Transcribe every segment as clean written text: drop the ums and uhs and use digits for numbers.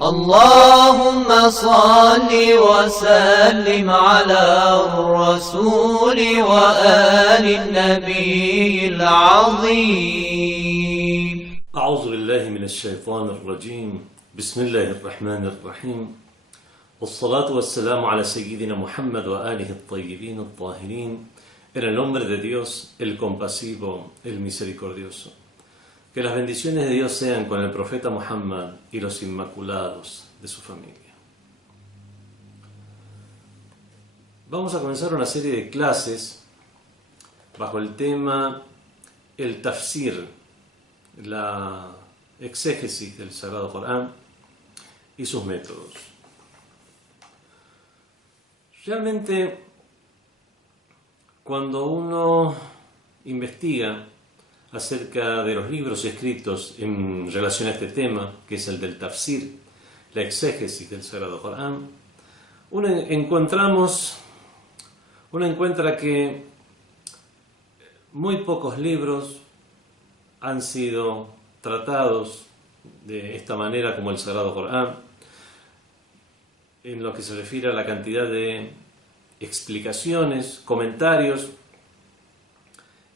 اللهم صل وسلم على الرسول وآل النبي العظيم. أعوذ بالله من الشيطان الرجيم. بسم الله الرحمن الرحيم. والصلاة والسلام على سيدنا Muhammad وآله الطيبين الطاهرين. En el nombre de Dios, el compasivo, el misericordioso. Que las bendiciones de Dios sean con el profeta Muhammad y los inmaculados de su familia. Vamos a comenzar una serie de clases bajo el tema el tafsir, la exégesis del Sagrado Corán y sus métodos. Realmente, cuando uno investiga acerca de los libros escritos en relación a este tema, que es el del tafsir, la exégesis del Sagrado Corán, uno encuentra que muy pocos libros han sido tratados de esta manera como el Sagrado Corán, en lo que se refiere a la cantidad de explicaciones, comentarios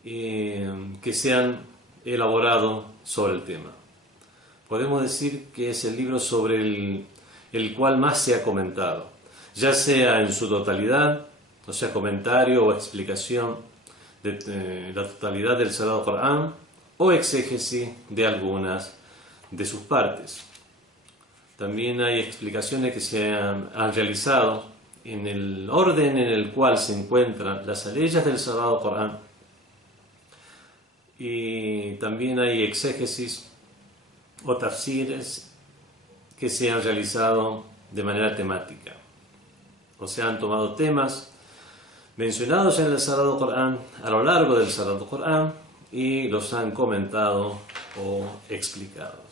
que se han elaborado sobre el tema. Podemos decir que es el libro sobre el cual más se ha comentado, ya sea en su totalidad, o sea, comentario o explicación de la totalidad del Sagrado Corán, o exégesis de algunas de sus partes. También hay explicaciones que se han realizado en el orden en el cual se encuentran las aleyas del Sagrado Corán, y también hay exégesis o tafsires que se han realizado de manera temática, o sea, han tomado temas mencionados en el Sagrado Corán a lo largo del Sagrado Corán y los han comentado o explicado.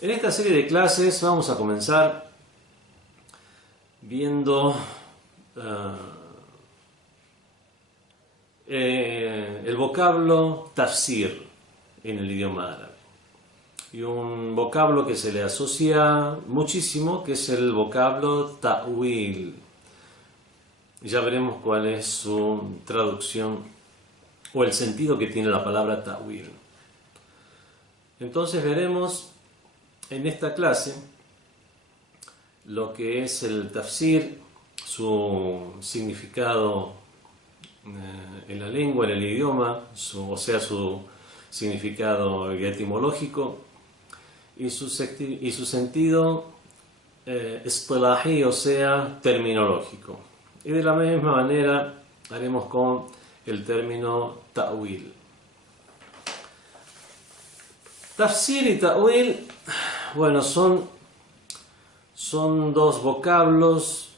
En esta serie de clases vamos a comenzar viendo el vocablo tafsir en el idioma árabe, y un vocablo que se le asocia muchísimo, que es el vocablo ta'wil. Ya veremos cuál es su traducción o el sentido que tiene la palabra ta'wil. Entonces veremos en esta clase lo que es el tafsir, su significado en la lengua, en el idioma, o sea, su significado etimológico y su sentido istilahi, o sea, terminológico. Y de la misma manera haremos con el término ta'wil. Tafsir y ta'wil, bueno, son dos vocablos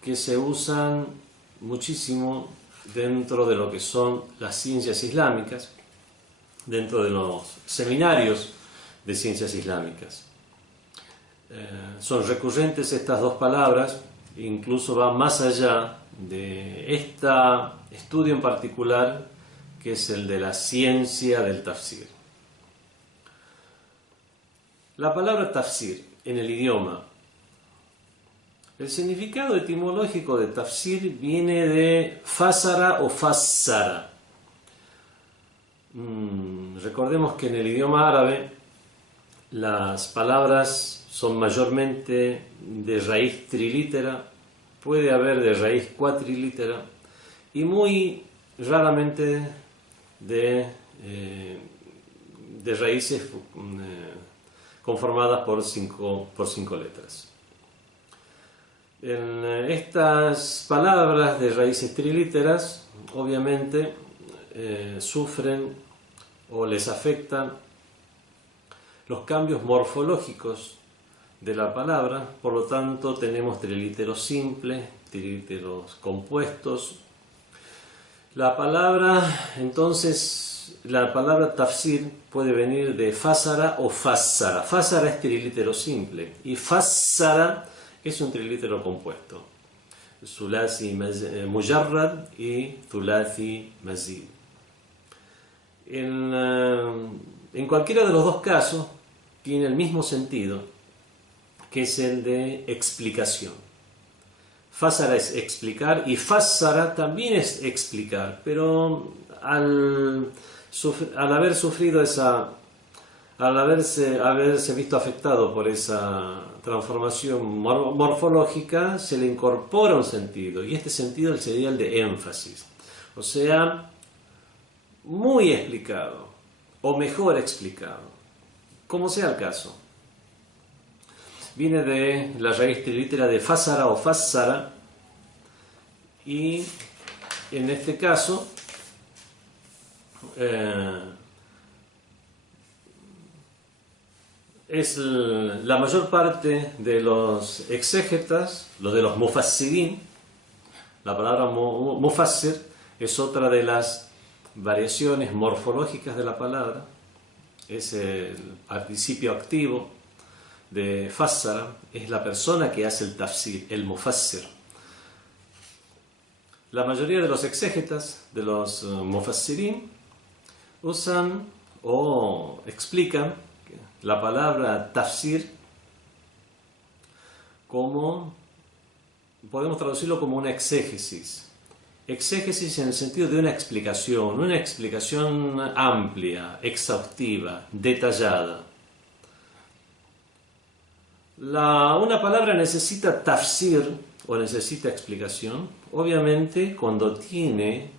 que se usan muchísimo dentro de lo que son las ciencias islámicas, dentro de los seminarios de ciencias islámicas. Son recurrentes estas dos palabras, incluso van más allá de este estudio en particular, que es el de la ciencia del tafsir. La palabra tafsir en el idioma, el significado etimológico de tafsir viene de fasara o fassara. Recordemos que en el idioma árabe las palabras son mayormente de raíz trilítera, puede haber de raíz cuatrilítera y muy raramente de raíces conformadas por cinco letras. En estas palabras de raíces trilíteras, obviamente, sufren o les afectan los cambios morfológicos de la palabra. Por lo tanto, tenemos trilíteros simples, trilíteros compuestos. La palabra tafsir puede venir de fasara o fassara. Fasara es trilítero simple y fassara es un trilítero compuesto. Thulathi mujarrad y thulathi mazid. En cualquiera de los dos casos tiene el mismo sentido, que es el de explicación. Fasara es explicar y fassara también es explicar, pero al haber sufrido al haberse visto afectado por esa transformación morfológica, se le incorpora un sentido, y este sentido sería el de énfasis, o sea, muy explicado, o mejor explicado, como sea el caso. Viene de la raíz trilítera de fasara o fassara, y en este caso es la mayor parte de los exégetas, los de los mufassirin. La palabra mufassir es otra de las variaciones morfológicas de la palabra, es el participio activo de fassara, es la persona que hace el tafsir, el mufassir. La mayoría de los exégetas, de los mufassirin, usan o explican la palabra tafsir como, podemos traducirlo como una exégesis. Exégesis en el sentido de una explicación amplia, exhaustiva, detallada. Una palabra necesita tafsir o necesita explicación, obviamente, cuando tiene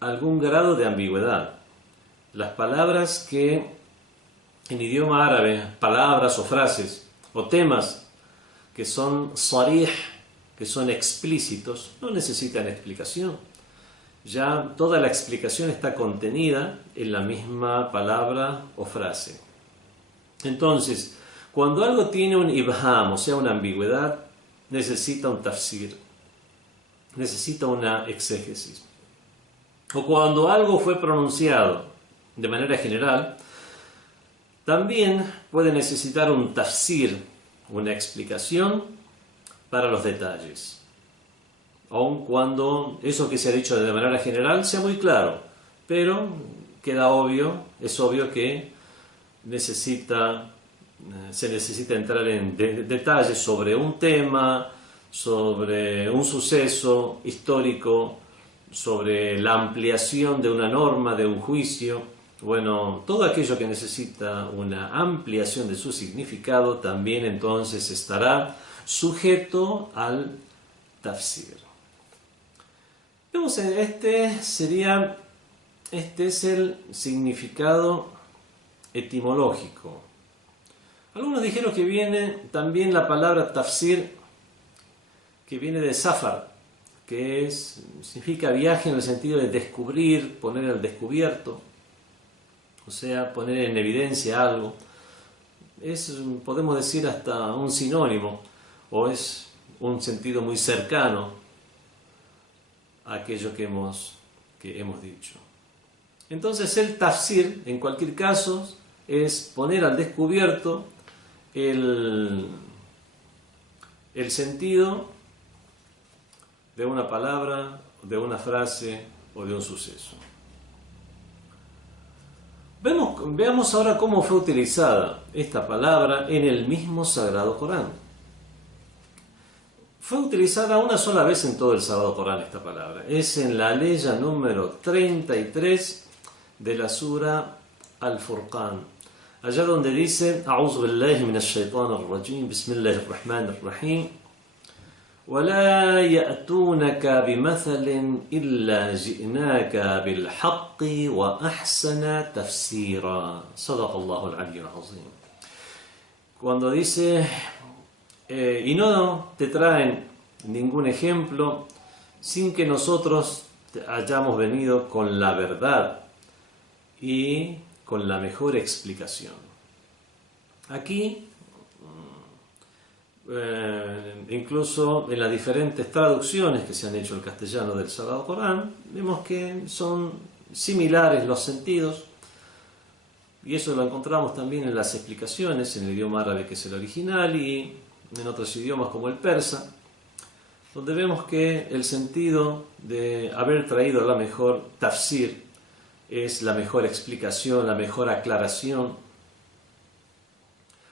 algún grado de ambigüedad. Las palabras que en idioma árabe, palabras o frases o temas que son sarih, que son explícitos, no necesitan explicación. Ya toda la explicación está contenida en la misma palabra o frase. Entonces, cuando algo tiene un ibham, o sea, una ambigüedad, necesita un tafsir, necesita una exégesis. O cuando algo fue pronunciado de manera general, también puede necesitar un tafsir, una explicación para los detalles. Aun cuando eso que se ha dicho de manera general sea muy claro, pero queda obvio, es obvio que se necesita entrar en detalles sobre un tema, sobre un suceso histórico, sobre la ampliación de una norma, de un juicio. Bueno, todo aquello que necesita una ampliación de su significado también entonces estará sujeto al tafsir. Vemos, este es el significado etimológico. Algunos dijeron que viene también la palabra tafsir, que viene de safar, que significa viaje en el sentido de descubrir, poner al descubierto, o sea, poner en evidencia algo. Podemos decir, hasta un sinónimo, o es un sentido muy cercano a aquello que hemos dicho. Entonces el tafsir, en cualquier caso, es poner al descubierto el sentido de una palabra, de una frase o de un suceso. Veamos ahora cómo fue utilizada esta palabra en el mismo Sagrado Corán. Fue utilizada una sola vez en todo el Sagrado Corán esta palabra. Es en la aleya número 33 de la sura Al-Furqan. Allá donde dice: A'udhu billahi minash shaitanir rajim, bismillahir rahmanir rahim. ولا يأتونك بمثل إلا جئناك بالحق وأحسن تفسيرا صدق الله العلي العظيم. Cuando dice y no te traen ningún ejemplo sin que nosotros hayamos venido con la verdad y con la mejor explicación. Aquí incluso en las diferentes traducciones que se han hecho al castellano del Sagrado Corán, vemos que son similares los sentidos, y eso lo encontramos también en las explicaciones en el idioma árabe, que es el original, y en otros idiomas como el persa, donde vemos que el sentido de haber traído la mejor tafsir es la mejor explicación, la mejor aclaración.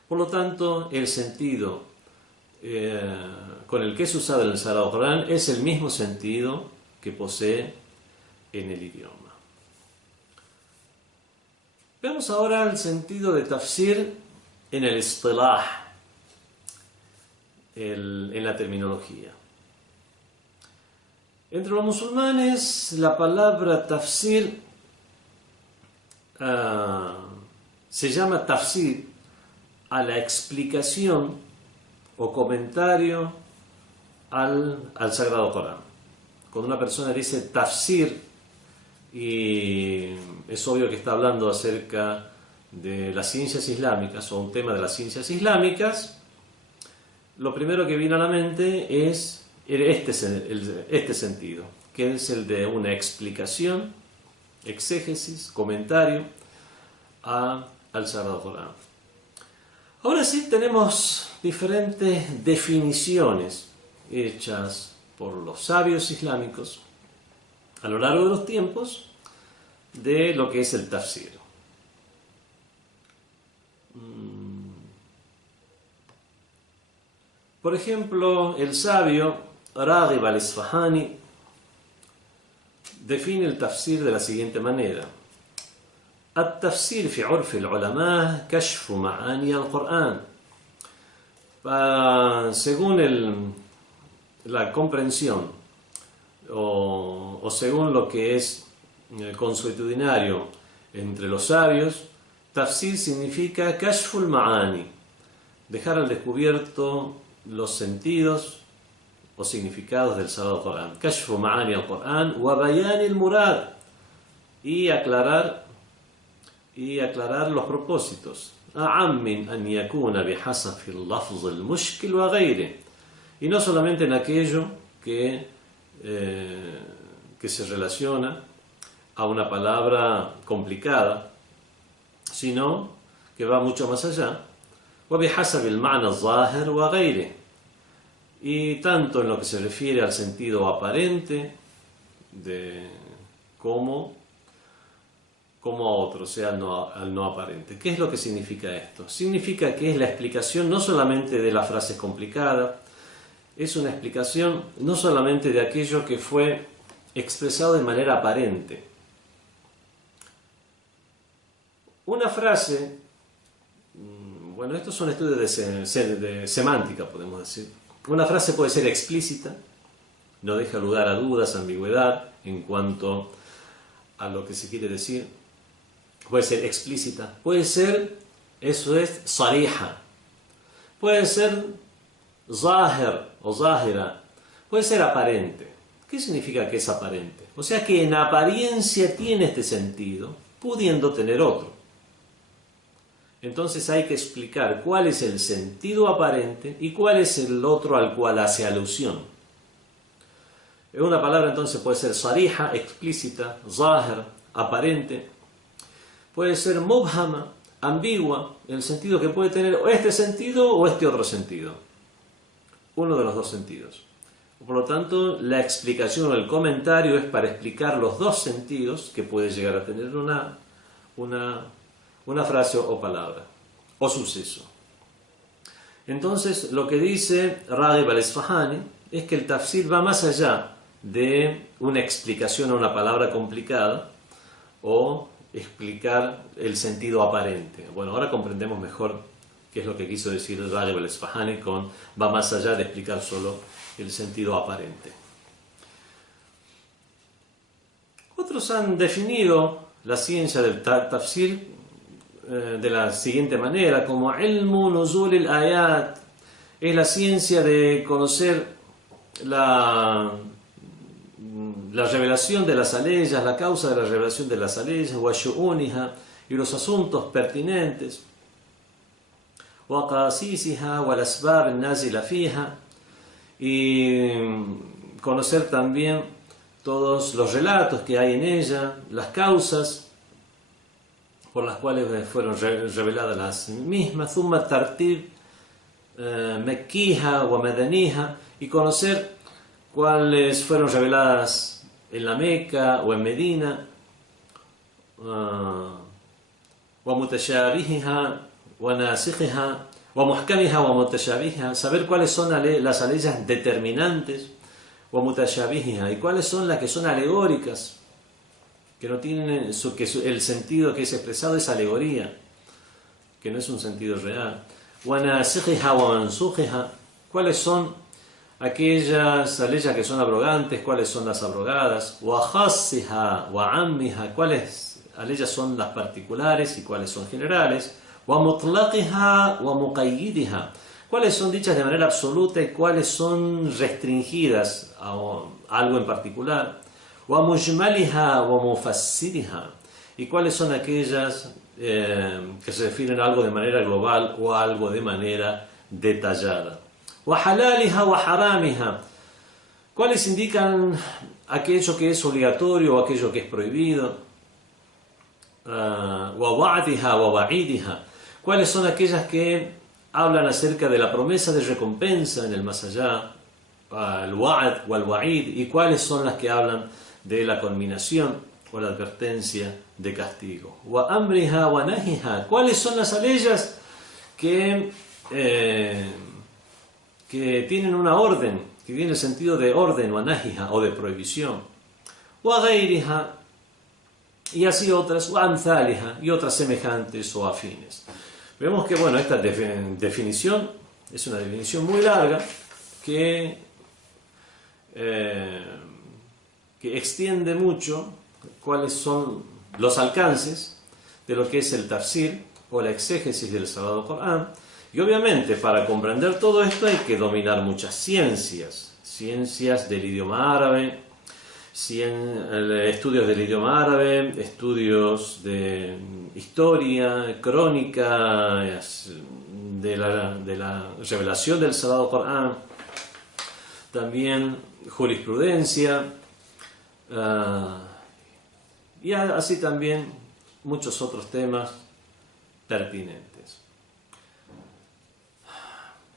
Por lo tanto, el sentido con el que es usado en el Sagrado Corán es el mismo sentido que posee en el idioma. Veamos ahora el sentido de tafsir en el istilah, en la terminología. Entre los musulmanes, la palabra tafsir se llama tafsir a la explicación o comentario al Sagrado Corán. Cuando una persona dice tafsir, y es obvio que está hablando acerca de las ciencias islámicas o un tema de las ciencias islámicas, lo primero que viene a la mente es este sentido, que es el de una explicación, exégesis, comentario al Sagrado Corán. Ahora sí tenemos diferentes definiciones hechas por los sabios islámicos a lo largo de los tiempos de lo que es el tafsir. Por ejemplo, el sabio Raghib al-Isfahani define el tafsir de la siguiente manera: التفسير في عرف العلماء كشف معاني القرآن. Según la comprensión o según lo que es consuetudinario entre los sabios, tafsir significa kashful ma'ani, dejar al descubierto los sentidos o significados del Sagrado Corán. Kashfu ma'ani al-Corán wa bayani al-murad, y aclarar los propósitos. A'ammin an yakuna bihasafi al-lafz al-mushkil wa ghayri, y no solamente en aquello que se relaciona a una palabra complicada, sino que va mucho más allá. وبحسب المعنى الظاهر وغيره, y tanto en lo que se refiere al sentido aparente como a otro, o sea, al no aparente. ¿Qué es lo que significa esto? Significa que es la explicación no solamente de las frases complicadas, es una explicación no solamente de aquello que fue expresado de manera aparente. Una frase, bueno, estos son estudios de semántica, podemos decir. Una frase puede ser explícita, no deja lugar a dudas, ambigüedad en cuanto a lo que se quiere decir. Puede ser explícita, puede ser, eso es sarija, puede ser zahir o zahira, puede ser aparente. ¿Qué significa que es aparente? O sea que en apariencia tiene este sentido, pudiendo tener otro. Entonces hay que explicar cuál es el sentido aparente y cuál es el otro al cual hace alusión. Una palabra entonces puede ser sarija, explícita, zahir, aparente. Puede ser mubhama, ambigua, en el sentido que puede tener o este sentido o este otro sentido. Uno de los dos sentidos. Por lo tanto, la explicación o el comentario es para explicar los dos sentidos que puede llegar a tener una frase o palabra o suceso. Entonces, lo que dice Raghib al-Isfahani es que el tafsir va más allá de una explicación a una palabra complicada o explicar el sentido aparente. Bueno, ahora comprendemos mejor qué es lo que quiso decir Raghib al-Isfahani con va más allá de explicar solo el sentido aparente. Otros han definido la ciencia del tafsir de la siguiente manera, como ilmu nuzul al-ayat, es la ciencia de conocer la revelación de las aleyas, la causa de la revelación de las aleyas, wa shu'uniha, y los asuntos pertinentes, wa qasisiha wal asbab an-nazila fiha, y conocer también todos los relatos que hay en ella, las causas por las cuales fueron reveladas las mismas, thumma tartib mekkiha wa madaniha, y conocer cuáles fueron reveladas en la Meca o en Medina, wa mutashabihiha wa nasikhiha ومحكمها ومتشابهها, saber cuáles son las aleyas determinantes, ومتشابهها, y cuáles son las que son alegóricas, que no tienen el sentido que es expresado es alegoría, que no es un sentido real. وناسخها ومنسوخها, cuáles son aquellas aleyas que son abrogantes, cuáles son las abrogadas. وخاصها وعامها, cuáles aleyas son las particulares y cuáles son generales. ومطلقها ومقيدها, cuáles son dichas de manera absoluta y cuáles son restringidas a algo en particular. ومجملها ومفسرها, y cuáles son aquellas que se refieren a algo de manera global o a algo de manera detallada. وحلالها وحرامها, cuáles indican aquello que es obligatorio o aquello que es prohibido. ووعدها ووعيدها, cuáles son aquellas que hablan acerca de la promesa de recompensa en el más allá, el wa'd o el wa'id, y cuáles son las que hablan de la conminación o la advertencia de castigo. وأمرها ونهيها, cuáles son las aleyas que tienen una orden, que tiene el sentido de orden, ونهيها, o de prohibición. وغيرها, y así otras, وأمثالها, y otras semejantes o afines. Vemos que, bueno, esta definición es una definición muy larga que extiende mucho cuáles son los alcances de lo que es el tafsir o la exégesis del Sagrado Corán. Y obviamente para comprender todo esto hay que dominar muchas ciencias del idioma árabe, estudios del idioma árabe, estudios de historia, crónica, de la revelación del Sagrado Corán, también jurisprudencia, y así también muchos otros temas pertinentes.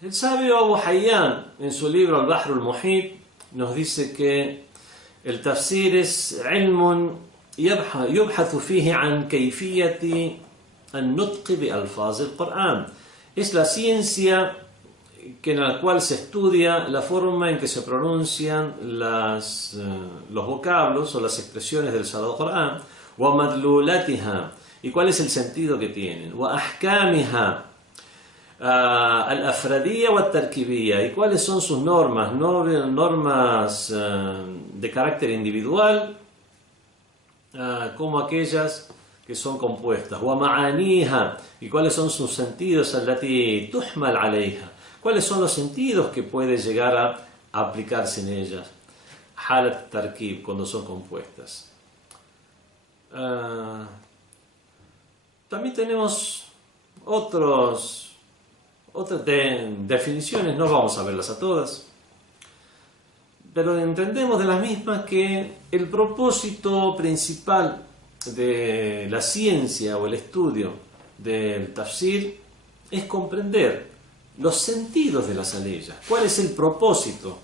El sabio Abu Hayyan, en su libro Al-Bahr al-Muhit, nos dice que el tafsir es علم يبحث فيه عن كيفية النطق بألفاظ القرآن. Es la ciencia en la cual se estudia la forma en que se pronuncian los vocablos o las expresiones del Sagrado Corán. ومدلولاتها, y cuál es el sentido que tienen. وأحكامها al-afradiyya wa al-tarkibiyya, y cuáles son sus normas de carácter individual, como aquellas que son compuestas. Wa ma'aniha, y cuáles son sus sentidos, allati tuhmal alayha, cuáles son los sentidos que puede llegar a aplicarse en ellas, halat tarkib, cuando son compuestas. También tenemos otras definiciones, no vamos a verlas a todas, pero entendemos de las mismas que el propósito principal de la ciencia o el estudio del tafsir es comprender los sentidos de las aleyas. ¿Cuál es el propósito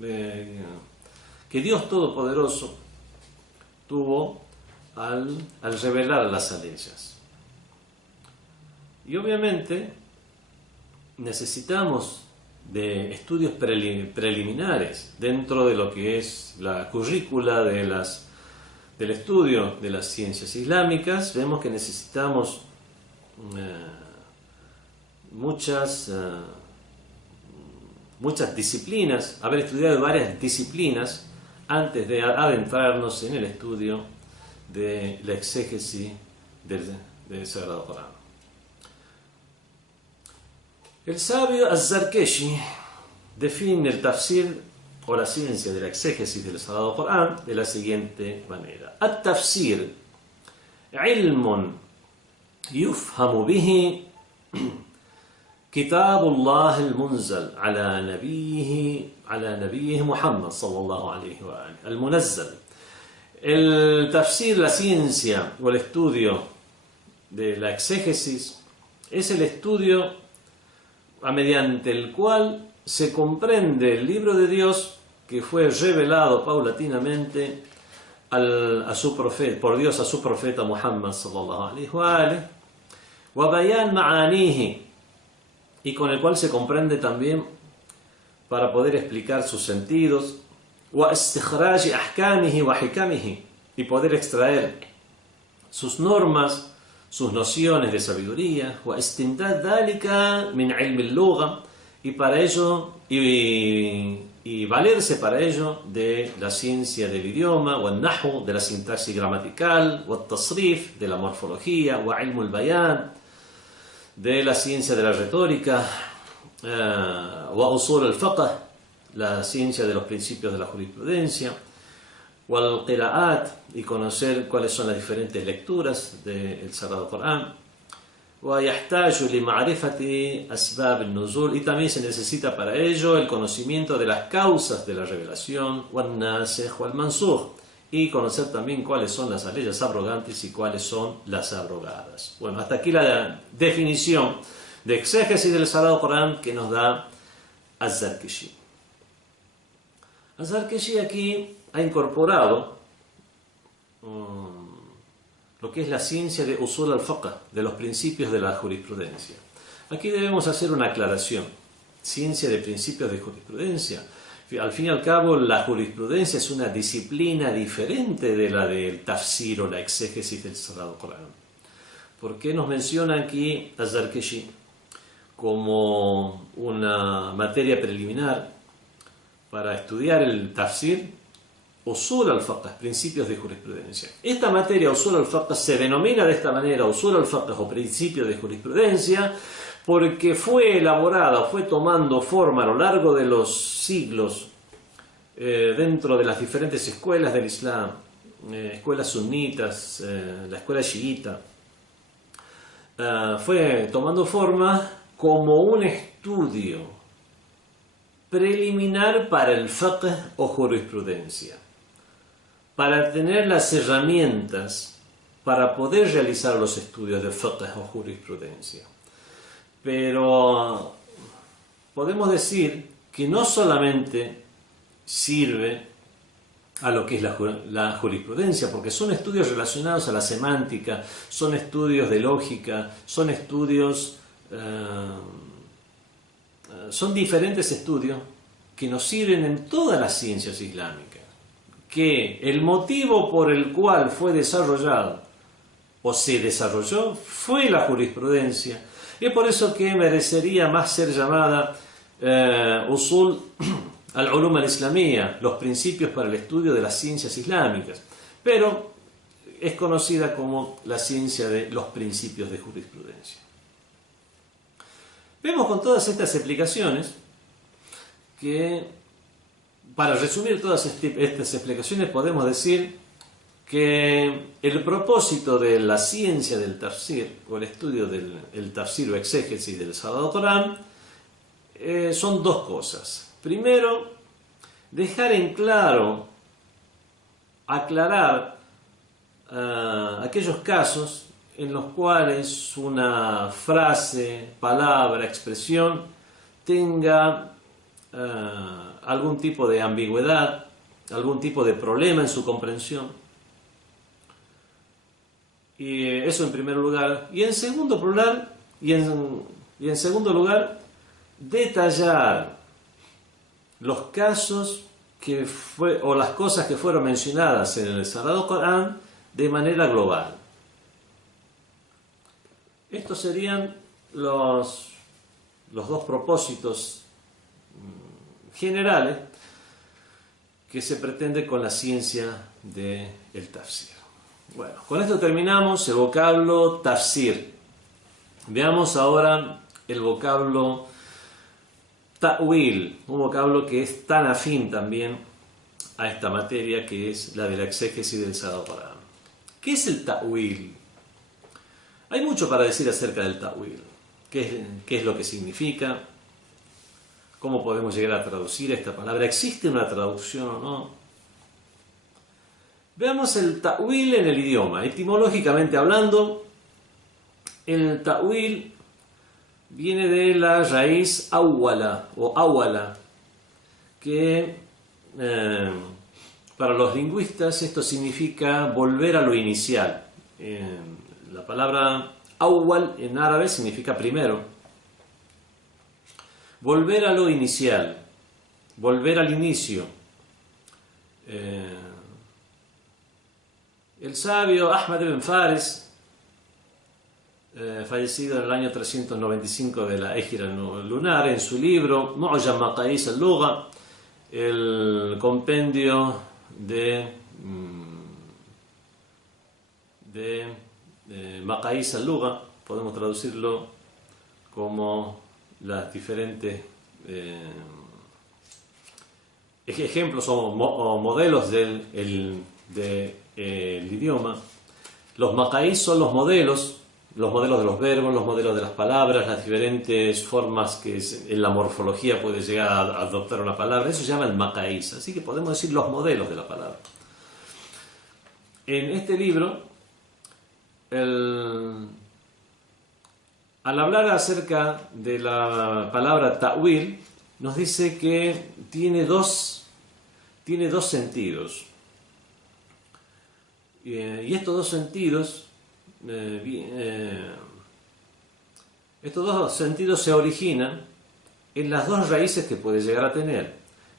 que Dios Todopoderoso tuvo al revelar las aleyas? Y obviamente necesitamos de estudios preliminares dentro de lo que es la currícula del estudio de las ciencias islámicas. Vemos que necesitamos muchas disciplinas, haber estudiado varias disciplinas antes de adentrarnos en el estudio de la exégesis del Sagrado Corán. El sabio Az-Zarkeshi define el tafsir o la ciencia de la exégesis del Sagrado Corán de la siguiente manera: At-tafsir ilmun yufhamu bihi kitabullah al-munzal ala nabiyhi Muhammad sallallahu alayhi wa alihi al-munazzal. El tafsir, la ciencia o el estudio de la exégesis es el estudio mediante el cual se comprende el libro de Dios que fue revelado paulatinamente por Dios a su profeta Muhammad sallallahu alaihi wa alihi, wa bayan ma'anihi, y con el cual se comprende también para poder explicar sus sentidos, واستخراج أحكامه وحكمه, y poder extraer sus normas, sus nociones de sabiduría, واستمداد ذلك من علم اللغة, y para ello y valerse para ello de la ciencia del idioma, والنحو, de la sintaxis gramatical, والتصريف, de la morfología, وعلم البيان, de la ciencia de la retórica, وأصول الفقه, la ciencia de los principios de la jurisprudencia, والقراءات, y conocer cuáles son las diferentes lecturas del Sagrado Corán, ويحتاج لمعرفة أسباب النزول, y también se necesita para ello el conocimiento de las causas de la revelación, والناسخ والمنسوخ, y conocer también cuáles son las leyes abrogantes y cuáles son las abrogadas. Bueno, hasta aquí la definición de exégesis del Sagrado Corán que nos da Az-Zarkashi. Az-Zarkashi aquí ha incorporado lo que es la ciencia de usul al-fiqh, de los principios de la jurisprudencia. Aquí debemos hacer una aclaración. Ciencia de principios de jurisprudencia. Al fin y al cabo, la jurisprudencia es una disciplina diferente de la del tafsir o la exégesis del Sagrado Corán. ¿Por qué nos menciona aquí Az-Zarkashi como una materia preliminar para estudiar el tafsir? Usul al-fiqh, principios de jurisprudencia. Esta materia, usul al-fiqh, se denomina de esta manera usul al-fiqh o principios de jurisprudencia porque fue elaborada, fue tomando forma a lo largo de los siglos dentro de las diferentes escuelas del Islam, escuelas sunitas, la escuela chiita, fue tomando forma como un estudio preliminar para el fiqh o jurisprudencia, para tener las herramientas para poder realizar los estudios de fiqh o jurisprudencia. Pero podemos decir que no solamente sirve a lo que es la jurisprudencia, porque son estudios relacionados a la semántica, son estudios de lógica, son estudios, son diferentes estudios que nos sirven en todas las ciencias islámicas, que el motivo por el cual fue desarrollado o se desarrolló fue la jurisprudencia. Y es por eso que merecería más ser llamada usul al-ulum al-islamiyya, los principios para el estudio de las ciencias islámicas, pero es conocida como la ciencia de los principios de jurisprudencia. Vemos con todas estas explicaciones que, para resumir todas estas explicaciones, podemos decir que el propósito de la ciencia del tafsir o el estudio del tafsir o exégesis del Sagrado Corán son dos cosas. Primero, dejar en claro, aclarar aquellos casos en los cuales una frase, palabra, expresión tenga algún tipo de ambigüedad, algún tipo de problema en su comprensión. Y eso en primer lugar. Y en segundo lugar, detallar los casos o las cosas que fueron mencionadas en el Sagrado Corán de manera global. Estos serían los dos propósitos generales que se pretende con la ciencia del tafsir. Bueno, con esto terminamos el vocablo tafsir. Veamos ahora el vocablo ta'wil, un vocablo que es tan afín también a esta materia que es la de la exégesis del Sagrado Corán. ¿Qué es el ta'wil? Hay mucho para decir acerca del ta'wil. ¿Qué es lo que significa? ¿Cómo podemos llegar a traducir esta palabra? ¿Existe una traducción o no? Veamos el ta'wil en el idioma. Etimológicamente hablando, el ta'wil viene de la raíz awwala o awala, que para los lingüistas esto significa volver a lo inicial. La palabra awwal en árabe significa primero. volver a lo inicial, volver al inicio. El sabio Ahmad ibn Faris, fallecido en el año 395 de la Égira lunar, en su libro Mu'jam Maqayis al-Lugha, el compendio de Maqayis al-Lugha, podemos traducirlo como las diferentes ejemplos o modelos del idioma. Los Maqayis son los modelos de los verbos, los modelos de las palabras, las diferentes formas que en la morfología puede llegar a adoptar una palabra. Eso se llama el Maqayis, así que podemos decir los modelos de la palabra. En este libro, al hablar acerca de la palabra ta'wil, nos dice que tiene dos sentidos. Y estos dos sentidos se originan en las dos raíces que puede llegar a tener.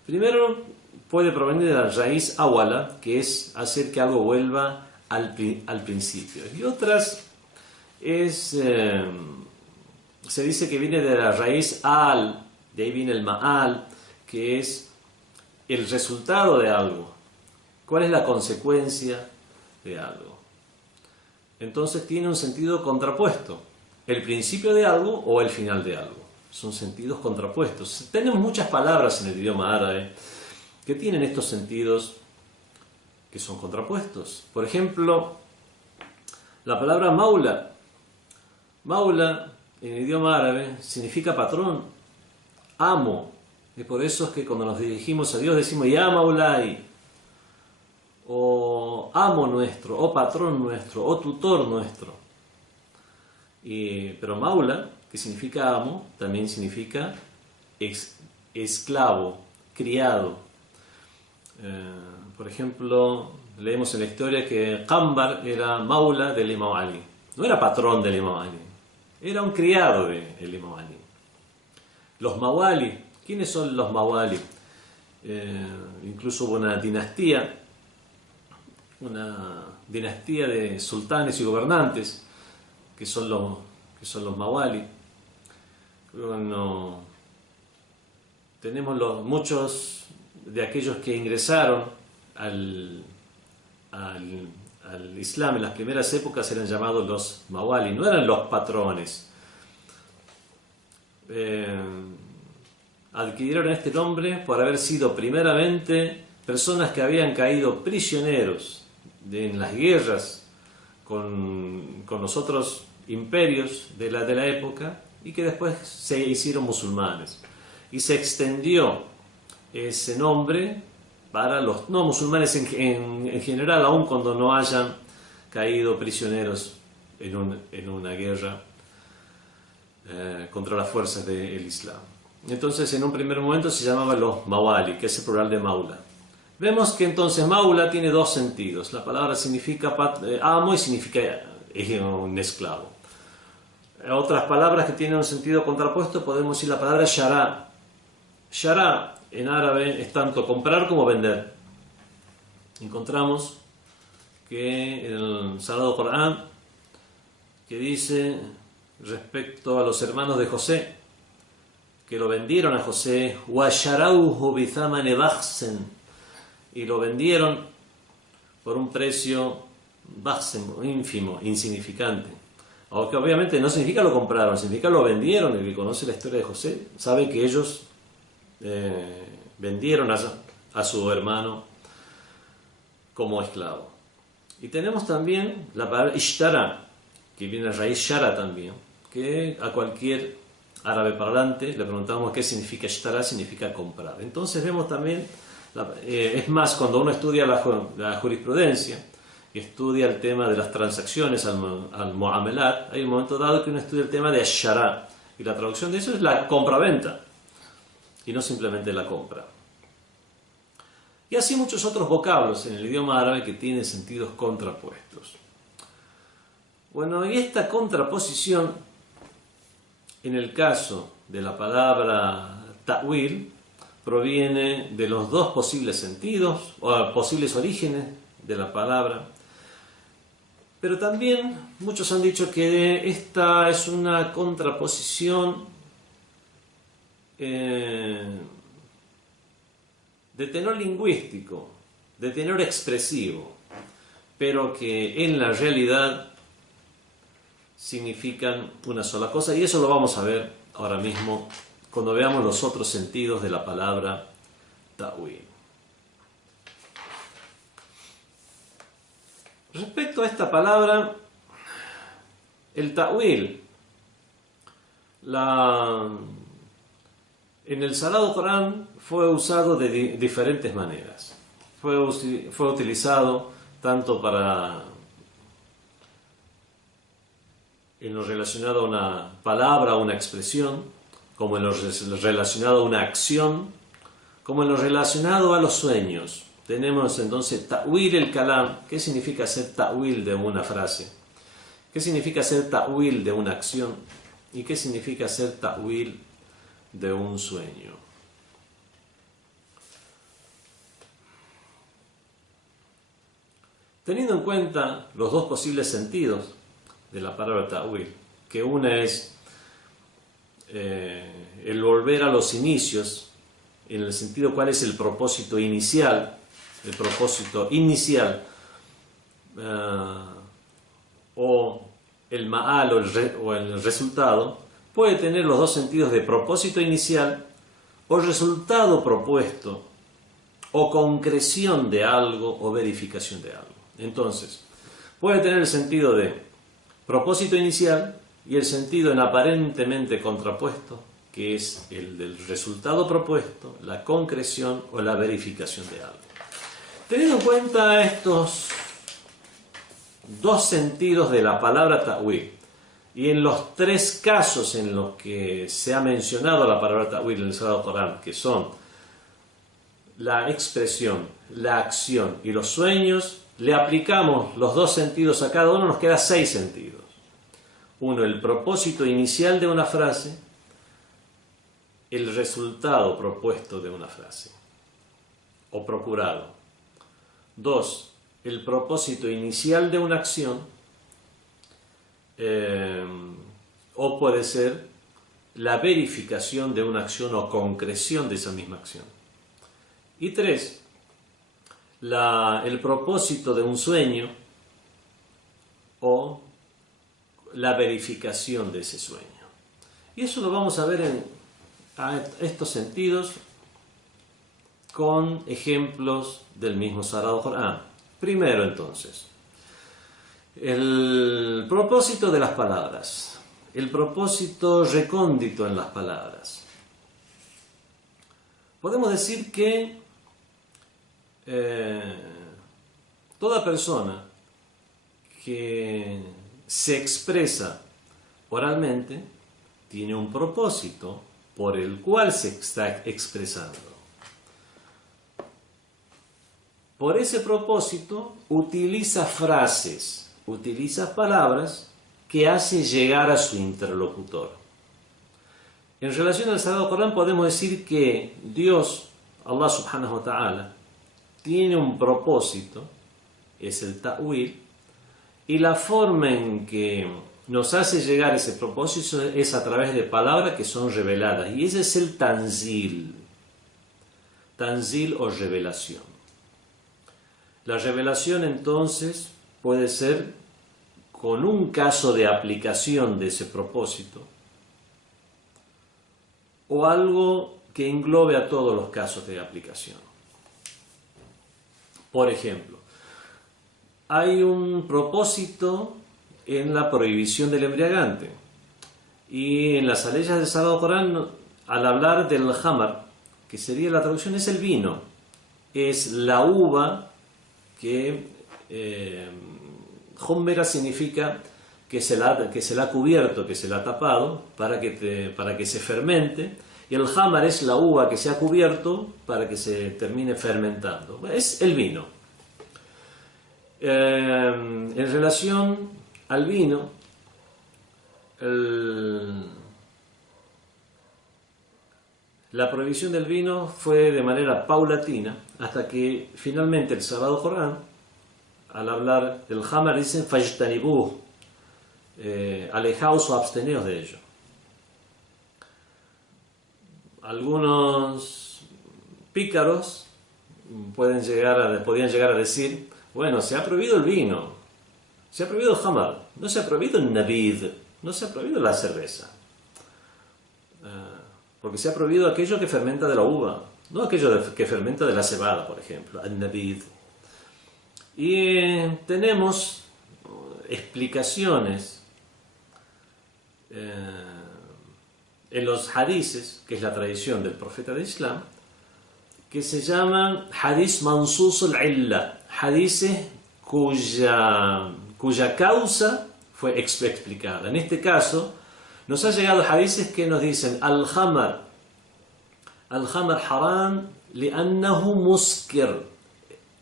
Primero, puede provenir de la raíz awala, que es hacer que algo vuelva al principio. Y otras se dice que viene de la raíz al, de ahí viene el ma'al, que es el resultado de algo. ¿Cuál es la consecuencia de algo? Entonces tiene un sentido contrapuesto. El principio de algo o el final de algo. Son sentidos contrapuestos. Tenemos muchas palabras en el idioma árabe que tienen estos sentidos que son contrapuestos. Por ejemplo, la palabra maula. Maula en el idioma árabe significa patrón, amo. Y por eso es que cuando nos dirigimos a Dios decimos ya maulai, o amo nuestro, o patrón nuestro, o tutor nuestro. Pero maula, que significa amo, también significa esclavo, criado. Por ejemplo, leemos en la historia que Qambar era maula del Imam Ali. No era patrón del Imam Ali, era un criado del Imam Ali. Los mawali, ¿quiénes son los mawali? Incluso hubo una dinastía de sultanes y gobernantes que son los mawali. Bueno, tenemos muchos de aquellos que ingresaron al Islam en las primeras épocas eran llamados los mawali, no eran los patrones. Adquirieron este nombre por haber sido primeramente personas que habían caído prisioneros en las guerras con los otros imperios de la época y que después se hicieron musulmanes. Y se extendió ese nombre para los no musulmanes en general, aun cuando no hayan caído prisioneros en una guerra contra las fuerzas del Islam. Entonces, en un primer momento se llamaban los mawali, que es el plural de maula. Vemos que entonces maula tiene dos sentidos. La palabra significa amo y significa un esclavo. Otras palabras que tienen un sentido contrapuesto podemos decir la palabra shara. Shara en árabe es tanto comprar como vender. Encontramos que en el Sagrado Corán que dice respecto a los hermanos de José que lo vendieron a José وَشَرَوْهُ بِثَمَنِ بَخْسٍ, y lo vendieron por un precio ínfimo, insignificante. Aunque obviamente no significa lo compraron, significa lo vendieron. El que conoce la historia de José sabe que ellos vendieron a su hermano como esclavo. Y tenemos también la palabra ishtara, que viene de raíz shara también, que a cualquier árabe parlante le preguntamos qué significa ishtara, significa comprar. Entonces vemos también, es más, cuando uno estudia la jurisprudencia y estudia el tema de las transacciones al mu'amalat, hay un momento dado que uno estudia el tema de shara, y la traducción de eso es la compra-venta y no simplemente la compra. Y así muchos otros vocablos en el idioma árabe que tienen sentidos contrapuestos. Bueno, y esta contraposición, en el caso de la palabra ta'wil proviene de los dos posibles sentidos o posibles orígenes de la palabra. Pero también muchos han dicho que esta es una contraposición de tenor lingüístico, de tenor expresivo, pero que en la realidad significan una sola cosa, y eso lo vamos a ver ahora mismo cuando veamos los otros sentidos de la palabra ta'wil. Respecto a esta palabra, el ta'wil, en el Sagrado Corán fue usado de diferentes maneras. Fue utilizado tanto en lo relacionado a una palabra, una expresión, como en lo relacionado a una acción, como en lo relacionado a los sueños. Tenemos entonces ta'wil el kalam. ¿Qué significa hacer ta'wil de una frase? ¿Qué significa hacer ta'wil de una acción? ¿Y qué significa hacer ta'wil de un sueño? Teniendo en cuenta los dos posibles sentidos de la palabra ta'wil, que una es el volver a los inicios, en el sentido cuál es el propósito inicial, o el ma'al o el resultado, puede tener los dos sentidos de propósito inicial o resultado propuesto, o concreción de algo o verificación de algo. Entonces, puede tener el sentido de propósito inicial y el sentido en aparentemente contrapuesto, que es el del resultado propuesto, la concreción o la verificación de algo. Teniendo en cuenta estos dos sentidos de la palabra ta'wil, y en los tres casos en los que se ha mencionado la palabra ta'wil en el Sagrado Corán, que son la expresión, la acción y los sueños, le aplicamos los dos sentidos a cada uno, nos queda 6 sentidos. Uno, el propósito inicial de una frase, el resultado propuesto de una frase o procurado. 2, el propósito inicial de una acción, o puede ser la verificación de una acción o concreción de esa misma acción. Y 3, el propósito de un sueño o la verificación de ese sueño. Y eso lo vamos a ver en estos sentidos con ejemplos del mismo Sagrado Corán. Primero, entonces, el propósito de las palabras, el propósito recóndito en las palabras. Podemos decir que toda persona que se expresa oralmente tiene un propósito por el cual se está expresando. Por ese propósito utiliza frases, utiliza palabras que hace llegar a su interlocutor. En relación al Sagrado Corán podemos decir que Dios, Allah subhanahu wa ta'ala, tiene un propósito, es el ta'wil, y la forma en que nos hace llegar ese propósito es a través de palabras que son reveladas, y ese es el tanzil o revelación. La revelación entonces puede ser con un caso de aplicación de ese propósito o algo que englobe a todos los casos de aplicación. Por ejemplo, hay un propósito en la prohibición del embriagante, y en las aleyas del Sagrado Corán, al hablar del jamar, que sería la traducción, es el vino, es la uva que Hummera significa que se la ha cubierto, que se la ha tapado para que se fermente, y el jamar es la uva que se ha cubierto para que se termine fermentando. Es el vino. En relación al vino, la prohibición del vino fue de manera paulatina hasta que finalmente el Sagrado Corán, al hablar del Hamar, dice fajtanibuh, alejaos o absteneos de ello. Algunos pícaros podían llegar a decir, bueno, se ha prohibido el vino, se ha prohibido el Hamar, no se ha prohibido el Navid, no se ha prohibido la cerveza. Porque se ha prohibido aquello que fermenta de la uva, no aquello que fermenta de la cebada, por ejemplo, el Navid. Y tenemos explicaciones en los hadices, que es la tradición del profeta de Islam, que se llaman hadith mansus al-illa, hadices cuya causa fue explicada. En este caso, nos ha llegado hadices que nos dicen al-hamar haram li'annahu muskir.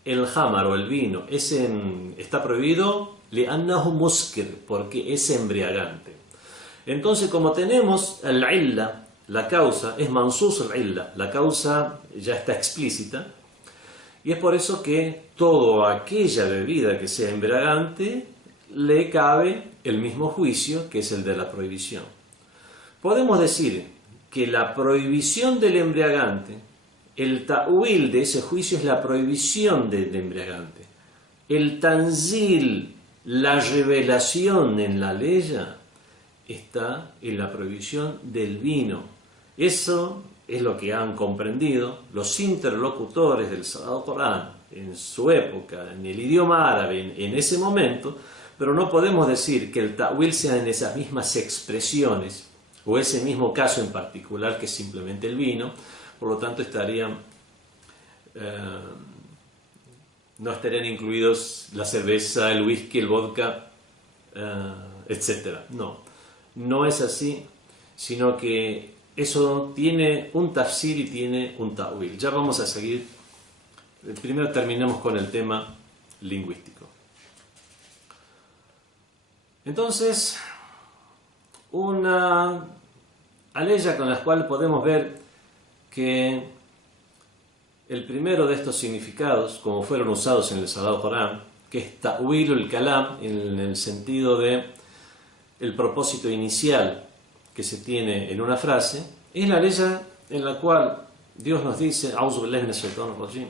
El hamar o el vino está prohibido li'annahu muskir, porque es embriagante. Entonces, como tenemos al-illa, la causa es mansus al-illa, la causa ya está explícita, y es por eso que toda aquella bebida que sea embriagante le cabe el mismo juicio que es el de la prohibición. Podemos decir que la prohibición del embriagante, el ta'wil de ese juicio es la prohibición del embriagante. El tanzil, la revelación en la ley, está en la prohibición del vino. Eso es lo que han comprendido los interlocutores del Sagrado Corán en su época, en el idioma árabe, en ese momento, pero no podemos decir que el ta'wil sea en esas mismas expresiones o ese mismo caso en particular que es simplemente el vino. Por lo tanto no estarían incluidos la cerveza, el whisky, el vodka, etc. No es así, sino que eso tiene un tafsir y tiene un ta'wil. Ya vamos a seguir. Primero terminamos con el tema lingüístico. Entonces, una aleya con la cual podemos ver que el primero de estos significados, como fueron usados en el Sagrado Corán, que es ta'wil el kalam, en el sentido de el propósito inicial que se tiene en una frase, es la aleya en la cual Dios nos dice, A'udhu billahi minash shaitanir rajim,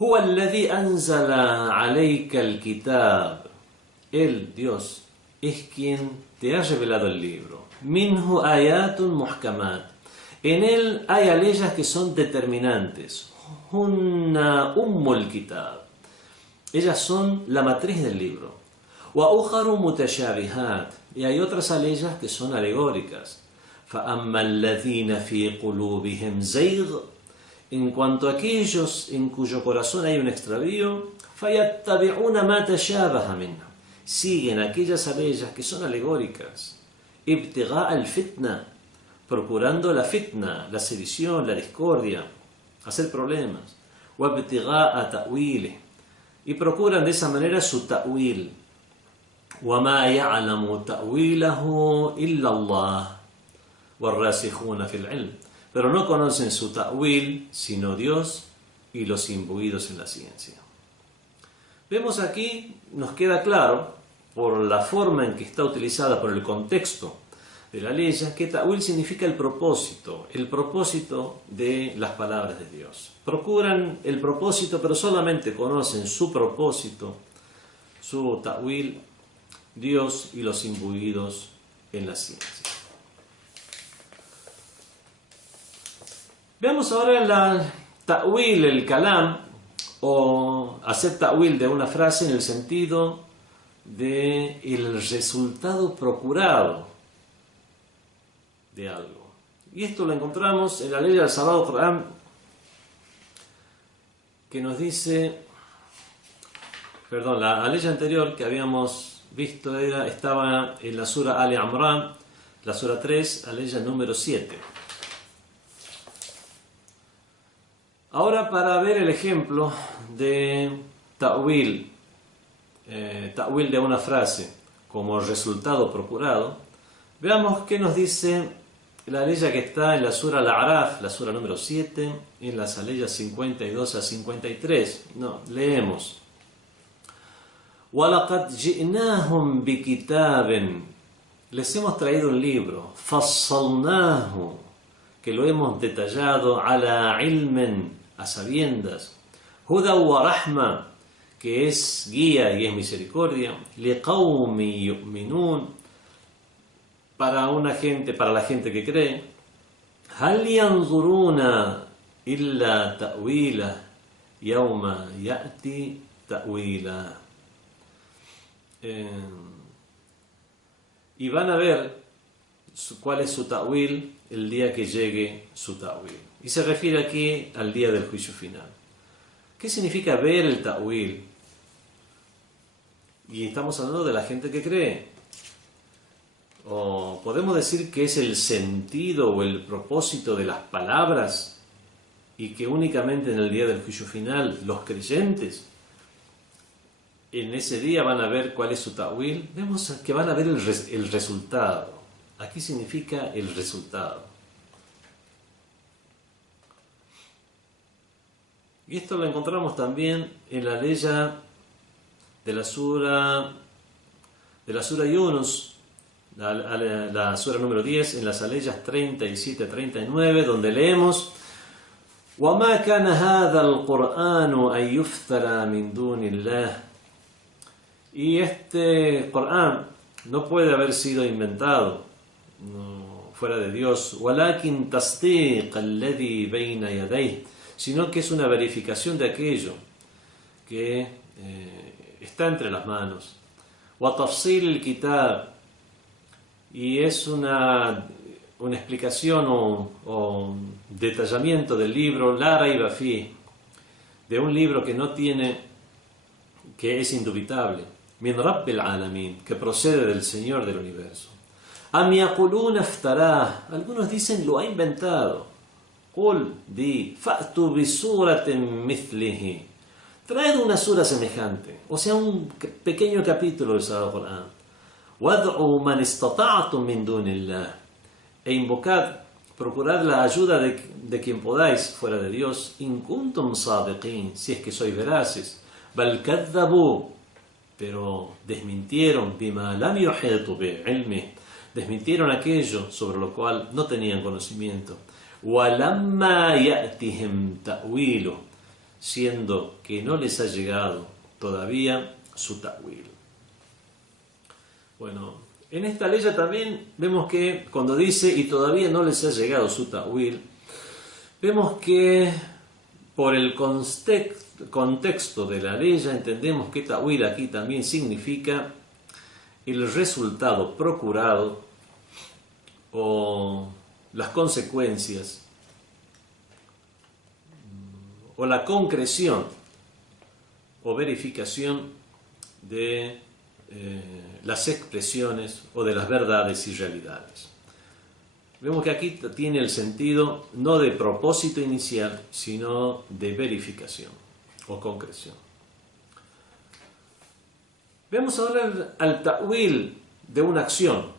Huwa alladhi anzala alayka al-kitab. Él, Dios, es quien te ha revelado el libro. Minhu ayatun muhkamat. En él hay aleyas que son determinantes. Hunna ummul kitab. Ellas son la matriz del libro. Wa ukharu mutashabihat. Y hay otras aleyas que son alegóricas. Fa amma alladhina fi qulubihim zayg. En cuanto a aquellos en cuyo corazón hay un extravío, fayattabi'una ma tashabaha minhu. Siguen aquellas aleyas que son alegóricas. Ibtigha al-fitna, procurando la fitna, la sedición, la discordia, hacer problemas. Wa ibtigha ta'wilih, y procuran de esa manera su ta'wil. Wa ma ya'lamu ta'wilahu illa Allah warrasikhuna fil ilm. Pero no conocen su ta'wil sino Dios y los imbuidos en la ciencia. Vemos aquí, nos queda claro, por la forma en que está utilizada, por el contexto de la ley, que ta'wil significa el propósito de las palabras de Dios. Procuran el propósito, pero solamente conocen su propósito, su ta'wil, Dios y los imbuidos en la ciencia. Veamos ahora la ta'wil, el kalam, o hacer ta'wil de una frase en el sentido de el resultado procurado de algo. Y esto lo encontramos en la ley del Sagrado Corán, que nos dice, la ley anterior que habíamos visto estaba en la sura Ali Imran, la sura 3, la ley número 7. Ahora, para ver el ejemplo de ta'wil de una frase como resultado procurado, veamos qué nos dice la aleya que está en la sura Al-A'raf, la sura número 7, en las aleyas 52 a 53. No, leemos. وَلَقَدْ جِئْنَاهُمْ بِكِتَابٍ. Les hemos traído un libro, فَصَّلْنَاهُ, que lo hemos detallado, عَلَى عِلْمٍ, a sabiendas, هُدًى وَرَحْمَةً, que es guía y es misericordia, لِقَوْمٍ يُؤْمِنُونَ, para la gente que cree. هَلْ يَنْظُرُونَ إِلَّا تَأْوِيلَهُ يَوْمَ يَأْتِي تَأْوِيلًا. Y van a ver cuál es su ta'wil el día que llegue su ta'wil. Y se refiere aquí al día del juicio final. ¿Qué significa ver el ta'wil? Y estamos hablando de la gente que cree. O podemos decir que es el sentido o el propósito de las palabras y que únicamente en el día del juicio final los creyentes en ese día van a ver cuál es su ta'wil. Vemos que van a ver el resultado. Aquí significa el resultado. Y esto lo encontramos también en la aleya de la sura Yunus, la sura número 10, en las aleyas 37 a 39, donde leemos: وَمَا كَانَ هَذَا الْقُرْآنُ أَنْ يُفْتَرَى مِنْ دُونِ اللَّهِ. Y este Corán no puede haber sido inventado fuera de Dios, وَلَكِنْ تَصْدِيقَ الَّذِي بَيْنَ يَدَيْهِ, sino que es una verificación de aquello que está entre las manos. وَتَفْصِيلِ الْكِتَابِ, y es una explicación o detallamiento del libro, لَا رَيْبَ فِيهِ, de un libro que es indubitable, min rabbil alamin, que procede del Señor del universo. Am yaquluna iftarah, algunos dicen lo ha inventado. Qul, di, fa'tu bi suratin mithlihi, traed una sura semejante, o sea, un pequeño capítulo del Sagrado Corán. Wad'u man istata'tum min dunillah, e invocad, procurad la ayuda de quien podáis fuera de Dios, in kuntum sadiqin, si es que sois veraces. Bal kadzabu, pero desmintieron, bima lam yuhitu bi'ilmihi, desmintieron aquello sobre lo cual no tenían conocimiento. Walamma ya'tihim ta'wilu, siendo que no les ha llegado todavía su ta'wil. Bueno, en esta ley también vemos que cuando dice y todavía no les ha llegado su ta'wil, vemos que por el contexto de la ley entendemos que ta'wil aquí también significa el resultado procurado o las consecuencias o la concreción o verificación de las expresiones o de las verdades y realidades. Vemos que aquí tiene el sentido no de propósito inicial, sino de verificación o concreción. Veamos ahora al ta'wil de una acción,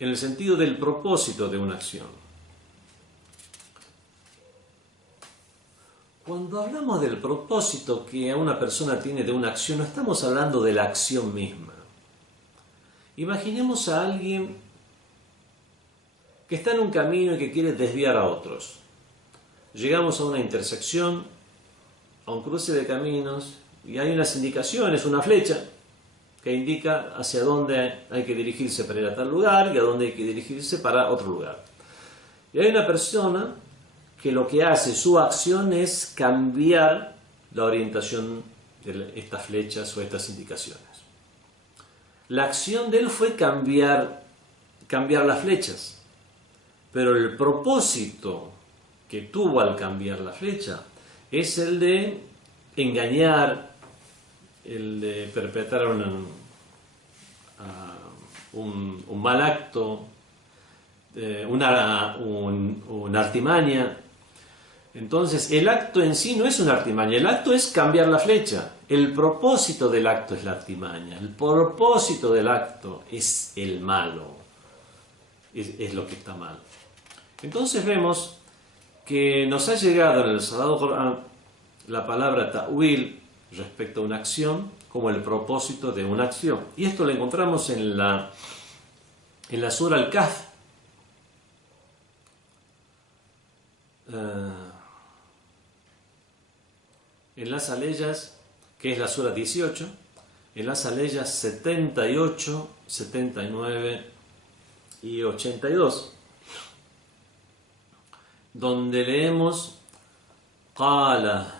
en el sentido del propósito de una acción. Cuando hablamos del propósito que una persona tiene de una acción, no estamos hablando de la acción misma. Imaginemos a alguien que está en un camino y que quiere desviar a otros. Llegamos a una intersección, a un cruce de caminos, y hay unas indicaciones, una flecha, que indica hacia dónde hay que dirigirse para ir a tal lugar y a dónde hay que dirigirse para otro lugar. Y hay una persona que lo que hace, su acción es cambiar la orientación de estas flechas o estas indicaciones. La acción de él fue cambiar las flechas, pero el propósito que tuvo al cambiar la flecha es el de engañar, el de perpetrar un mal acto, una artimaña. Entonces el acto en sí no es una artimaña, el acto es cambiar la flecha. El propósito del acto es la artimaña, el propósito del acto es el malo. es lo que está mal. Entonces vemos que nos ha llegado en el Sagrado Corán la palabra ta'wil respecto a una acción como el propósito de una acción. Y esto lo encontramos en la Sura Al-Kahf. En las aleyas, que es la Sura 18, en las aleyas 78, 79 y 82, donde leemos Qala.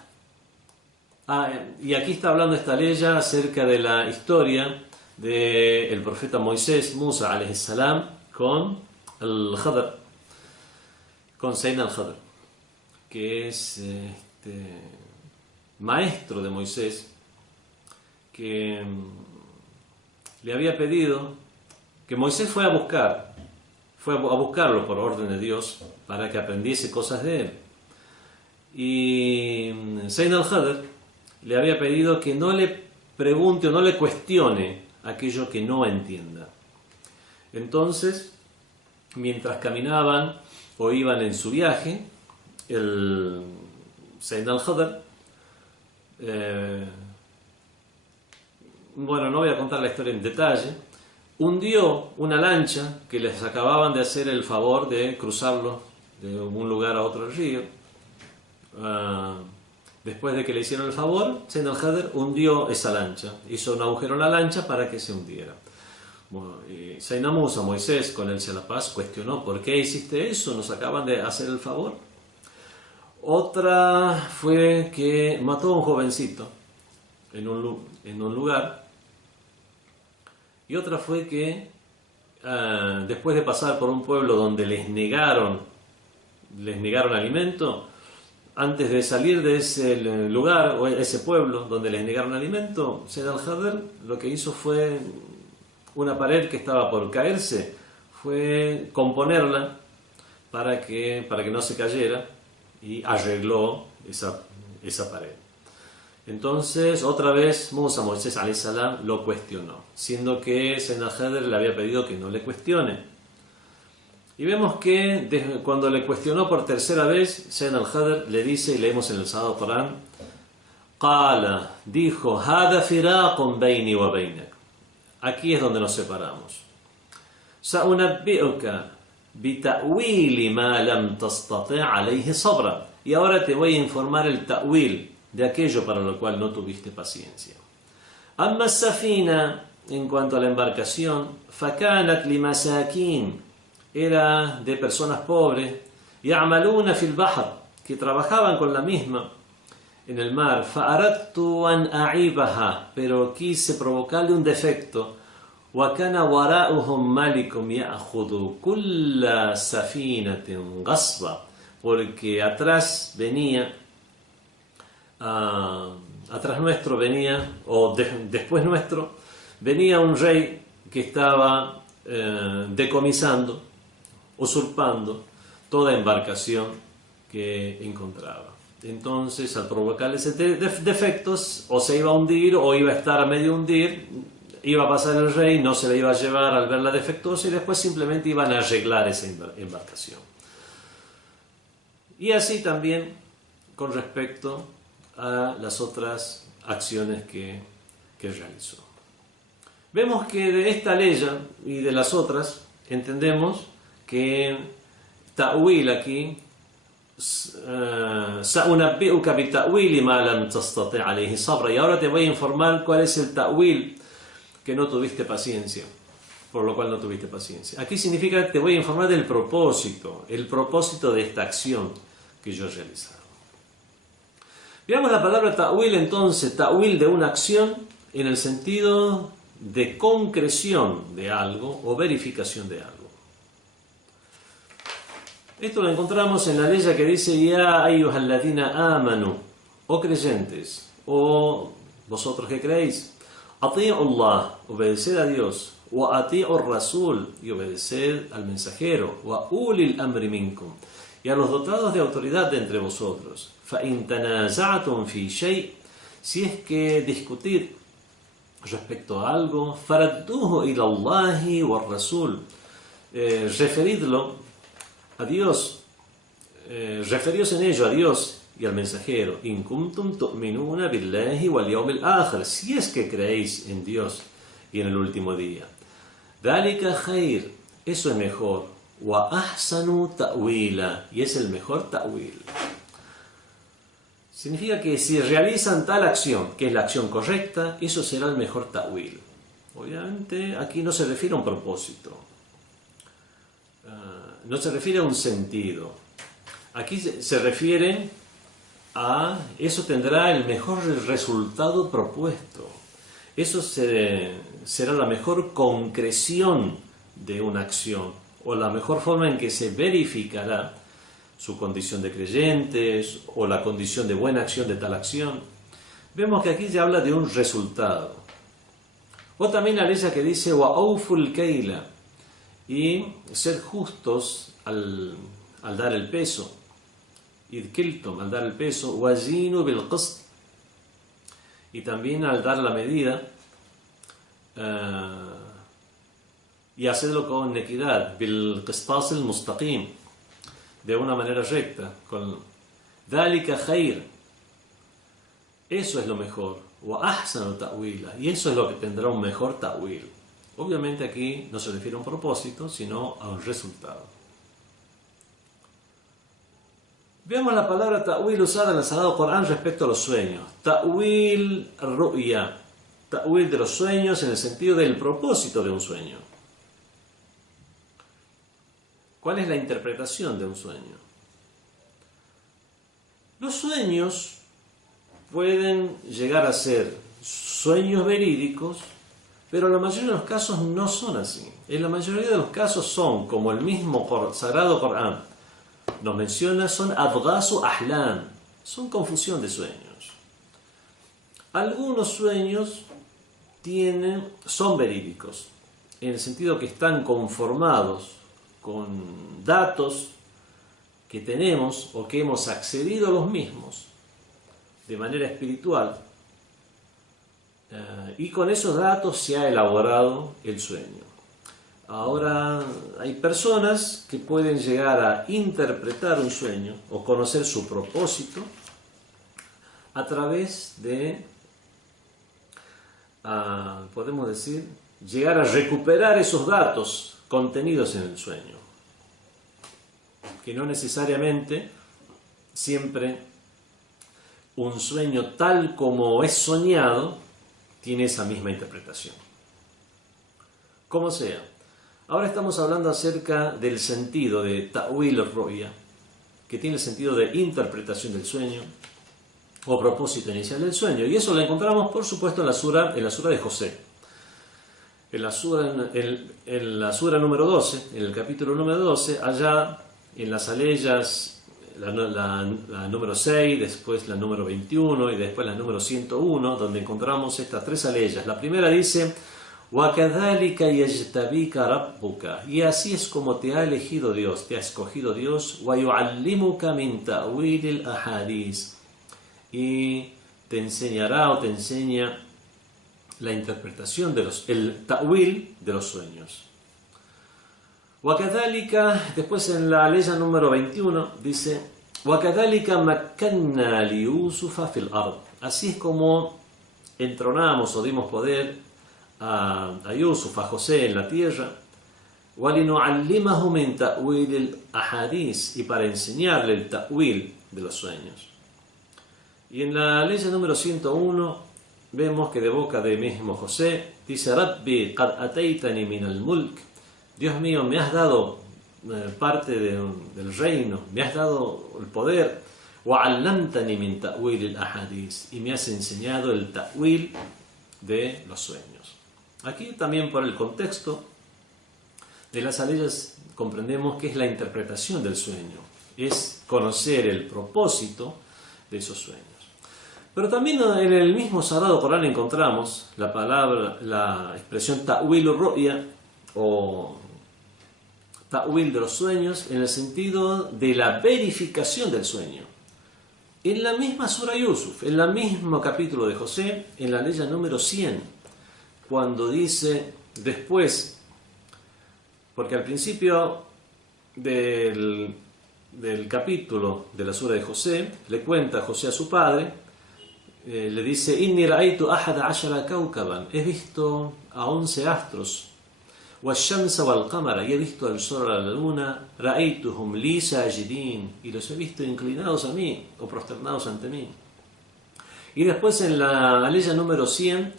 Y aquí está hablando esta aleya acerca de la historia del profeta Moisés, Musa alayhi salam, con el Khadr, con Sayyidina al-Khadr, que es maestro de Moisés, que le había pedido que Moisés fue a buscarlo por orden de Dios para que aprendiese cosas de él. Y Sayyidina al-Khadr le había pedido que no le pregunte o no le cuestione aquello que no entienda. Entonces, mientras caminaban o iban en su viaje, el Sayyidina al-Khadr, bueno, no voy a contar la historia en detalle, hundió una lancha que les acababan de hacer el favor de cruzarlo de un lugar a otro río. Después de que le hicieron el favor, Sayyidina al-Khadr hundió esa lancha, hizo un agujero en la lancha para que se hundiera. Bueno, y Sayyidina Musa, Moisés, con él sea la paz, cuestionó: ¿por qué hiciste eso? ¿Nos acaban de hacer el favor? Otra fue que mató a un jovencito en un lugar. Y otra fue que después de pasar por un pueblo donde les negaron alimento, antes de salir de ese lugar o ese pueblo donde les negaron alimento, Sayyidina al-Khadr lo que hizo fue una pared que estaba por caerse, fue componerla para que no se cayera, y arregló esa pared. Entonces, otra vez Moisés alayhi salam lo cuestionó, siendo que Sayyidina al-Khadr le había pedido que no le cuestione. Y vemos que cuando le cuestionó por tercera vez, Sayyidina al-Khadr le dice, y leemos en el Sagrado Corán, Qala, dijo, Hada firaqun bayni wa baynak. Aquí es donde nos separamos. Sa'unabbi'uka bita'wili ma lam tastati' alayhi sabra. Y ahora te voy a informar el ta'wil de aquello para lo cual no tuviste paciencia. Amma as-safina, en cuanto a la embarcación, fakanat limasakin, era de personas pobres, ya'maluna fil bahr, que trabajaban con la misma en el mar. Fa'aradtu an a'ibaha, pero quise provocarle un defecto. Wa kana wara'uhum malikum ya'khudhu kulla safinatin ghasba, porque atrás nuestro venía, o después nuestro, venía un rey que estaba decomisando, usurpando toda embarcación que encontraba. Entonces, al provocarle ese defectos, o se iba a hundir o iba a estar a medio hundir, iba a pasar el rey, no se la iba a llevar al verla defectuosa, y después simplemente iban a arreglar esa embarcación. Y así también con respecto a las otras acciones que realizó. Vemos que de esta ley y de las otras entendemos que ta'wil aquí, sa'unabbi'uka bi ta'wili ma lam tastati' alayhi sabra, y ahora te voy a informar cuál es el ta'wil que no tuviste paciencia, por lo cual no tuviste paciencia. Aquí significa que te voy a informar del propósito, el propósito de esta acción que yo he realizado. Veamos la palabra ta'wil entonces, ta'wil de una acción en el sentido de concreción de algo o verificación de algo. Esto lo encontramos en la ley que dice: Ya ayyuhalladhina amanu, o creyentes, o vosotros que creéis, ati'u Allah, obedeced a Dios, wa ati'u ar-rasul, y obedeced al mensajero, wa ulil amri minkum, y a los dotados de autoridad de entre vosotros. Fa in tanaza'tum fi shay', si es que discutir respecto a algo, faradduhu ila Allahi wa ar-rasul, referidlo a Dios, referíos en ello a Dios y al mensajero. In kuntum tu'minuna billahi wal yawmil akhir, si es que creéis en Dios y en el último día. Dhalika khair, eso es mejor. Wa ahsanu ta'wila, y es el mejor ta'wil. Significa que si realizan tal acción, que es la acción correcta, eso será el mejor ta'wil. Obviamente aquí no se refiere a un propósito, no se refiere a un sentido. Aquí se refiere a eso tendrá el mejor resultado propuesto. Eso será la mejor concreción de una acción, o la mejor forma en que se verificará su condición de creyentes o la condición de buena acción de tal acción. Vemos que aquí se habla de un resultado. O también la ley que dice wa'awful kaila, y ser justos al dar el peso. Idkiltum, al dar el peso. Wazinu bil qist, y también al dar la medida, y hacerlo con equidad, bil qistas al mustaqim, de una manera recta, con dhalika khair, eso es lo mejor, wa ahsanu ta'wila, y eso es lo que tendrá un mejor ta'wil. Obviamente aquí no se refiere a un propósito, sino a un resultado. Veamos la palabra ta'wil usada en el Sagrado Corán respecto a los sueños. Ta'wil ru'ya, ta'wil de los sueños en el sentido del propósito de un sueño. ¿Cuál es la interpretación de un sueño? Los sueños pueden llegar a ser sueños verídicos, pero en la mayoría de los casos no son así. En la mayoría de los casos son, como el mismo Sagrado Corán nos menciona, son adghasu ahlam, son confusión de sueños. Algunos sueños son verídicos, en el sentido que están conformados con datos que tenemos o que hemos accedido a los mismos de manera espiritual, y con esos datos se ha elaborado el sueño. Ahora hay personas que pueden llegar a interpretar un sueño o conocer su propósito a través de, podemos decir, llegar a recuperar esos datos contenidos en el sueño, que no necesariamente siempre un sueño tal como es soñado tiene esa misma interpretación. Como sea, ahora estamos hablando acerca del sentido de ta'wil al-ru'ya, que tiene el sentido de interpretación del sueño o propósito inicial del sueño, y eso lo encontramos por supuesto en la sura de José. En la sura número 12, en el capítulo número 12, allá en las aleyas, la número 6, después la número 21 y después la número 101, donde encontramos estas tres aleyas. La primera dice: وَكَذَلِكَ يَجْتَبِيكَ رَبُّكَ, y así es como te ha elegido Dios, te ha escogido Dios, وَيُعَلِّمُكَ مِنْ تَأْوِيلِ الْأَحَادِيثِ, y te enseñará o te enseña la interpretación el ta'wil de los sueños. وَكَذَلِكَ, después en la ley número 21 dice: وَكَذَلِكَ مَكَّنَّا لِيُوسُفَ فِي الْأَرْضِ, así es como entronamos o dimos poder a Yusuf, a José en la tierra. وَلِنُعَلِّمَهُ مِنْ تَأْوِيلِ الْأَحَادِيثِ, y para enseñarle el ta'wil de los sueños. Y en la ley número 101 vemos que de boca de mismo José dice: Rabbi qad ataytani min al-mulk, Dios mío, me has dado parte del reino, me has dado el poder. وَعَلَّمْتَنِي مِنْ تَأْوِيلِ الْأَحَادِيثِ, y me has enseñado el ta'wil de los sueños. Aquí también, por el contexto de las aleyas, comprendemos que es la interpretación del sueño, es conocer el propósito de esos sueños. Pero también en el mismo Sagrado Corán encontramos la expresión ta'wil al-ru'ya o ta'wil de los sueños, en el sentido de la verificación del sueño. En la misma sura Yusuf, en el mismo capítulo de José, en la ley número 100, cuando dice después: Porque al principio del capítulo de la sura de José, le cuenta José a su padre, le dice: Inni ra'aytu ahada ashara kawkaban, he visto a 11 astros, wash-shamsa wal-qamara, y he visto al sol y a la luna, ra'aytuhum li sajidin, y los he visto inclinados a mí o prosternados ante mí. Y después en la aleya número 100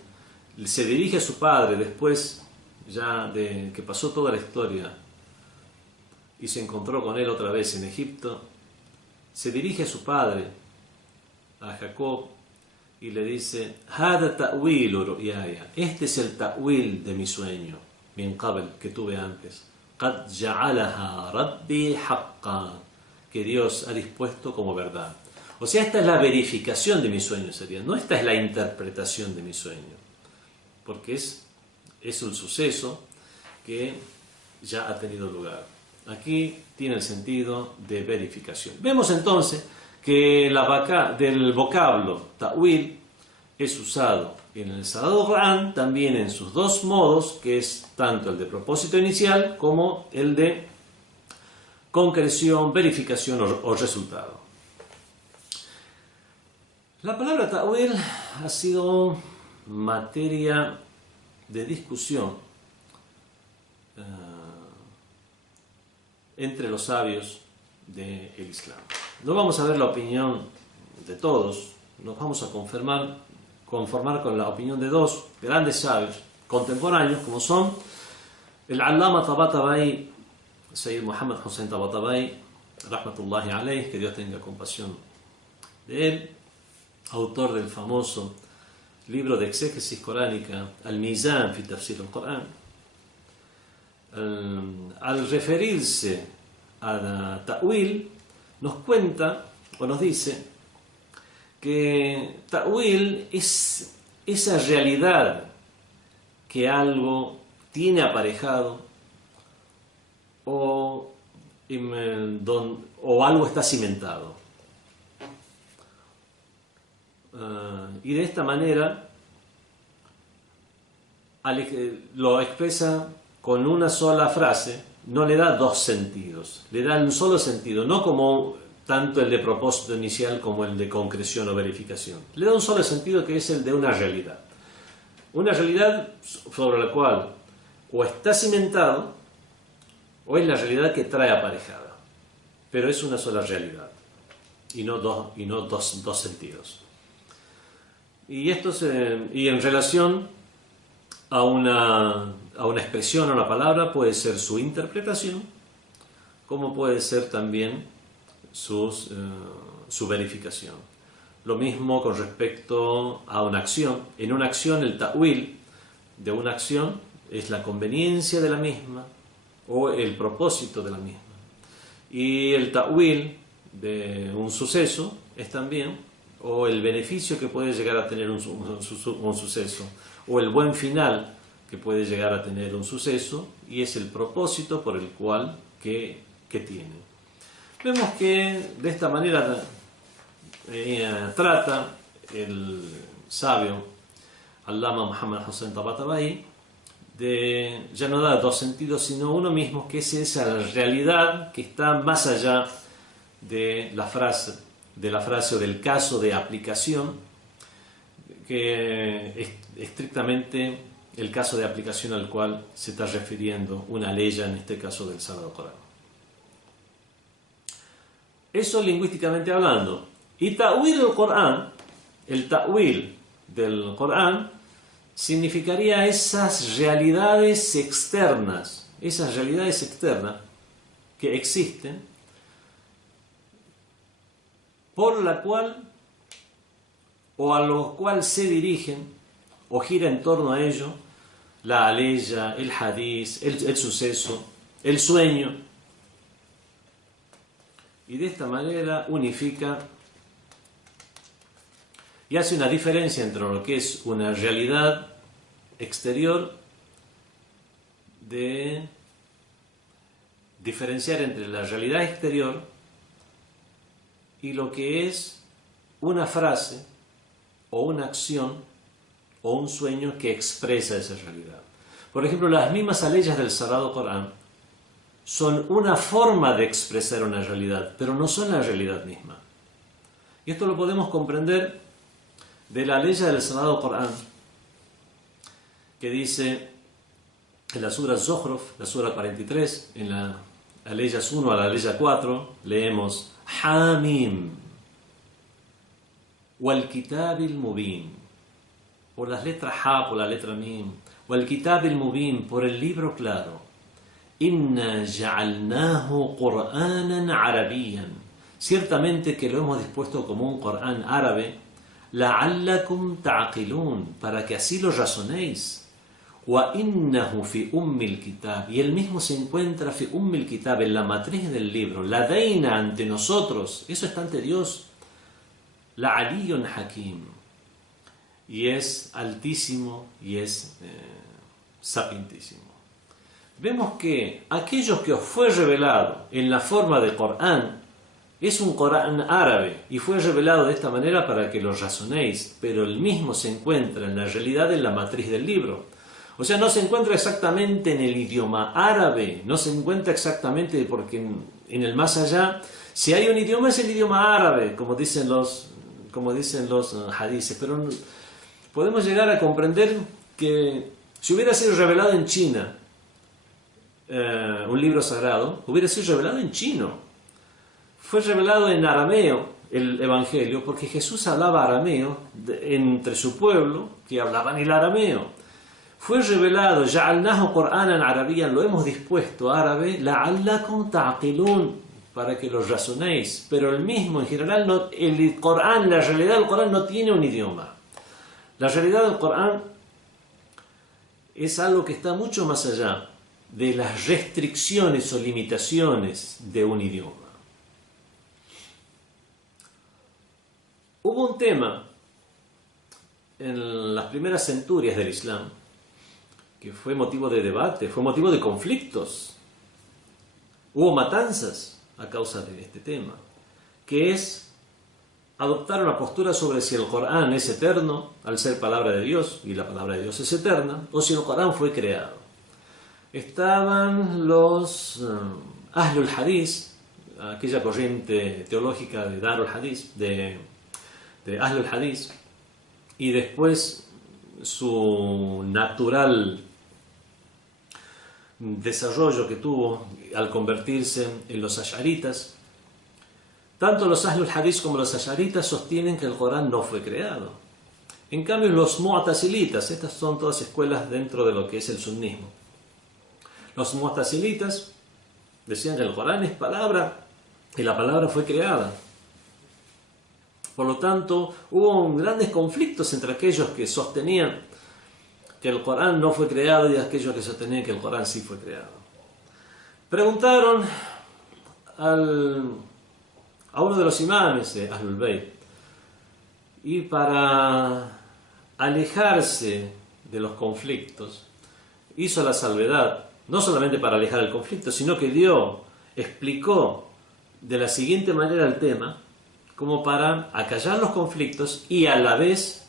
se dirige a su padre, después ya de que pasó toda la historia y se encontró con él otra vez en Egipto, se dirige a su padre, a Jacob, y le dice: Hada ta'wilu ru'yaya, este es el ta'wil de mi sueño, min qabl, que tuve antes, qad ja'alaha rabbi haqqan, que Dios ha dispuesto como verdad. O sea, esta es la verificación de mi sueño, sería, no esta es la interpretación de mi sueño, porque es un suceso que ya ha tenido lugar. Aquí tiene el sentido de verificación. Vemos entonces que del vocablo ta'wil es usado en el Sagrado Corán también en sus dos modos, que es tanto el de propósito inicial como el de concreción, verificación o resultado. La palabra ta'wil ha sido materia de discusión entre los sabios del Islam. No vamos a ver la opinión de todos, nos vamos a conformar con la opinión de dos grandes sabios contemporáneos, como son el Allama Tabatabai, Sayyid Muhammad Hussein Tabatabai, rahmatullahi alayh, que Dios tenga compasión de él, autor del famoso libro de exégesis coránica Al-Mizan fi Tafsir al-Qur'an. Al referirse a ta'wil, nos cuenta o nos dice que ta'wil es esa realidad que algo tiene aparejado o algo está cimentado. Y de esta manera lo expresa con una sola frase, no le da dos sentidos, le da un solo sentido, no como tanto el de propósito inicial como el de concreción o verificación. Le da un solo sentido, que es el de una realidad sobre la cual o está cimentado o es la realidad que trae aparejada, pero es una sola realidad y no dos sentidos. Y en relación a una expresión, a una palabra, puede ser su interpretación, como puede ser también su verificación. Lo mismo con respecto a una acción. En una acción, el ta'wil de una acción es la conveniencia de la misma o el propósito de la misma. Y el ta'wil de un suceso es también o el beneficio que puede llegar a tener un suceso, o el buen final que puede llegar a tener un suceso, y es el propósito por el cual que tiene. Vemos que de esta manera trata el sabio Allama Muhammad Hussein Tabatabai de ya no dar dos sentidos, sino uno mismo, que es esa realidad que está más allá de la frase o del caso de aplicación, que es estrictamente el caso de aplicación al cual se está refiriendo una ley, en este caso del Sagrado Corán. Eso lingüísticamente hablando. Y ta'wil del Corán, el ta'wil del Corán, significaría esas realidades externas que existen, por la cual o a lo cual se dirigen o gira en torno a ello la aleya, el hadiz, el suceso, el sueño, y de esta manera unifica y hace una diferencia entre lo que es una realidad exterior, de diferenciar entre la realidad exterior y lo que es una frase o una acción o un sueño que expresa esa realidad. Por ejemplo, las mismas aleyas del Sagrado Corán son una forma de expresar una realidad, pero no son la realidad misma. Y esto lo podemos comprender de la ley del Sagrado Corán, que dice en la Sura Zukhruf, la Sura 43, en la ley 1 a la ley 4, leemos Hamim, wal kitabil mubin, por las letras Ha, por la letra Mim, wal kitabil mubin, por el libro claro, inna ja'alnahu qur'anan arabiyyan, ciertamente que lo hemos dispuesto como un Corán árabe, la'allakum ta'qilun, para que así lo razonéis. Wa innahu fi ummil kitab, y él mismo se encuentra fi ummil kitab, en la matriz del libro, ladaina, ante nosotros, eso está ante Dios, la aliyun hakim, y es altísimo y es sapientísimo. Vemos que aquello que os fue revelado en la forma de Corán es un Corán árabe y fue revelado de esta manera para que lo razonéis, pero el mismo se encuentra en la realidad en la matriz del libro. O sea, no se encuentra exactamente en el idioma árabe, no se encuentra exactamente porque en el más allá, si hay un idioma es el idioma árabe, como dicen los hadices, pero podemos llegar a comprender que si hubiera sido revelado en China, un libro sagrado, hubiera sido revelado en chino. Fue revelado en arameo el Evangelio, porque Jesús hablaba arameo entre su pueblo, que hablaban el arameo. Fue revelado, ja'alnahu qur'anan arabiyyan, lo hemos dispuesto árabe, la'allakum ta'qilun, para que lo razonéis. Pero el mismo, en general, el Corán, la realidad del Corán no tiene un idioma. La realidad del Corán es algo que está mucho más allá de las restricciones o limitaciones de un idioma. Hubo un tema en las primeras centurias del Islam que fue motivo de debate, fue motivo de conflictos. Hubo matanzas a causa de este tema, que es adoptar una postura sobre si el Corán es eterno, al ser palabra de Dios, y la palabra de Dios es eterna, o si el Corán fue creado. Estaban los Ahlul Hadith, aquella corriente teológica de Darul Hadith, de Ahlul Hadith, y después su natural desarrollo que tuvo al convertirse en los ash'aritas. Tanto los Ahlul Hadith como los ash'aritas sostienen que el Corán no fue creado. En cambio, los mu'tazilitas, estas son todas escuelas dentro de lo que es el sunnismo. Los mu'tazilitas decían que el Corán es palabra y la palabra fue creada. Por lo tanto, hubo grandes conflictos entre aquellos que sostenían que el Corán no fue creado y aquellos que sostenían que el Corán sí fue creado. Preguntaron a uno de los imames de Ahlul Bayt, y para alejarse de los conflictos hizo la salvedad, no solamente para alejar el conflicto, sino que explicó de la siguiente manera el tema, como para acallar los conflictos y a la vez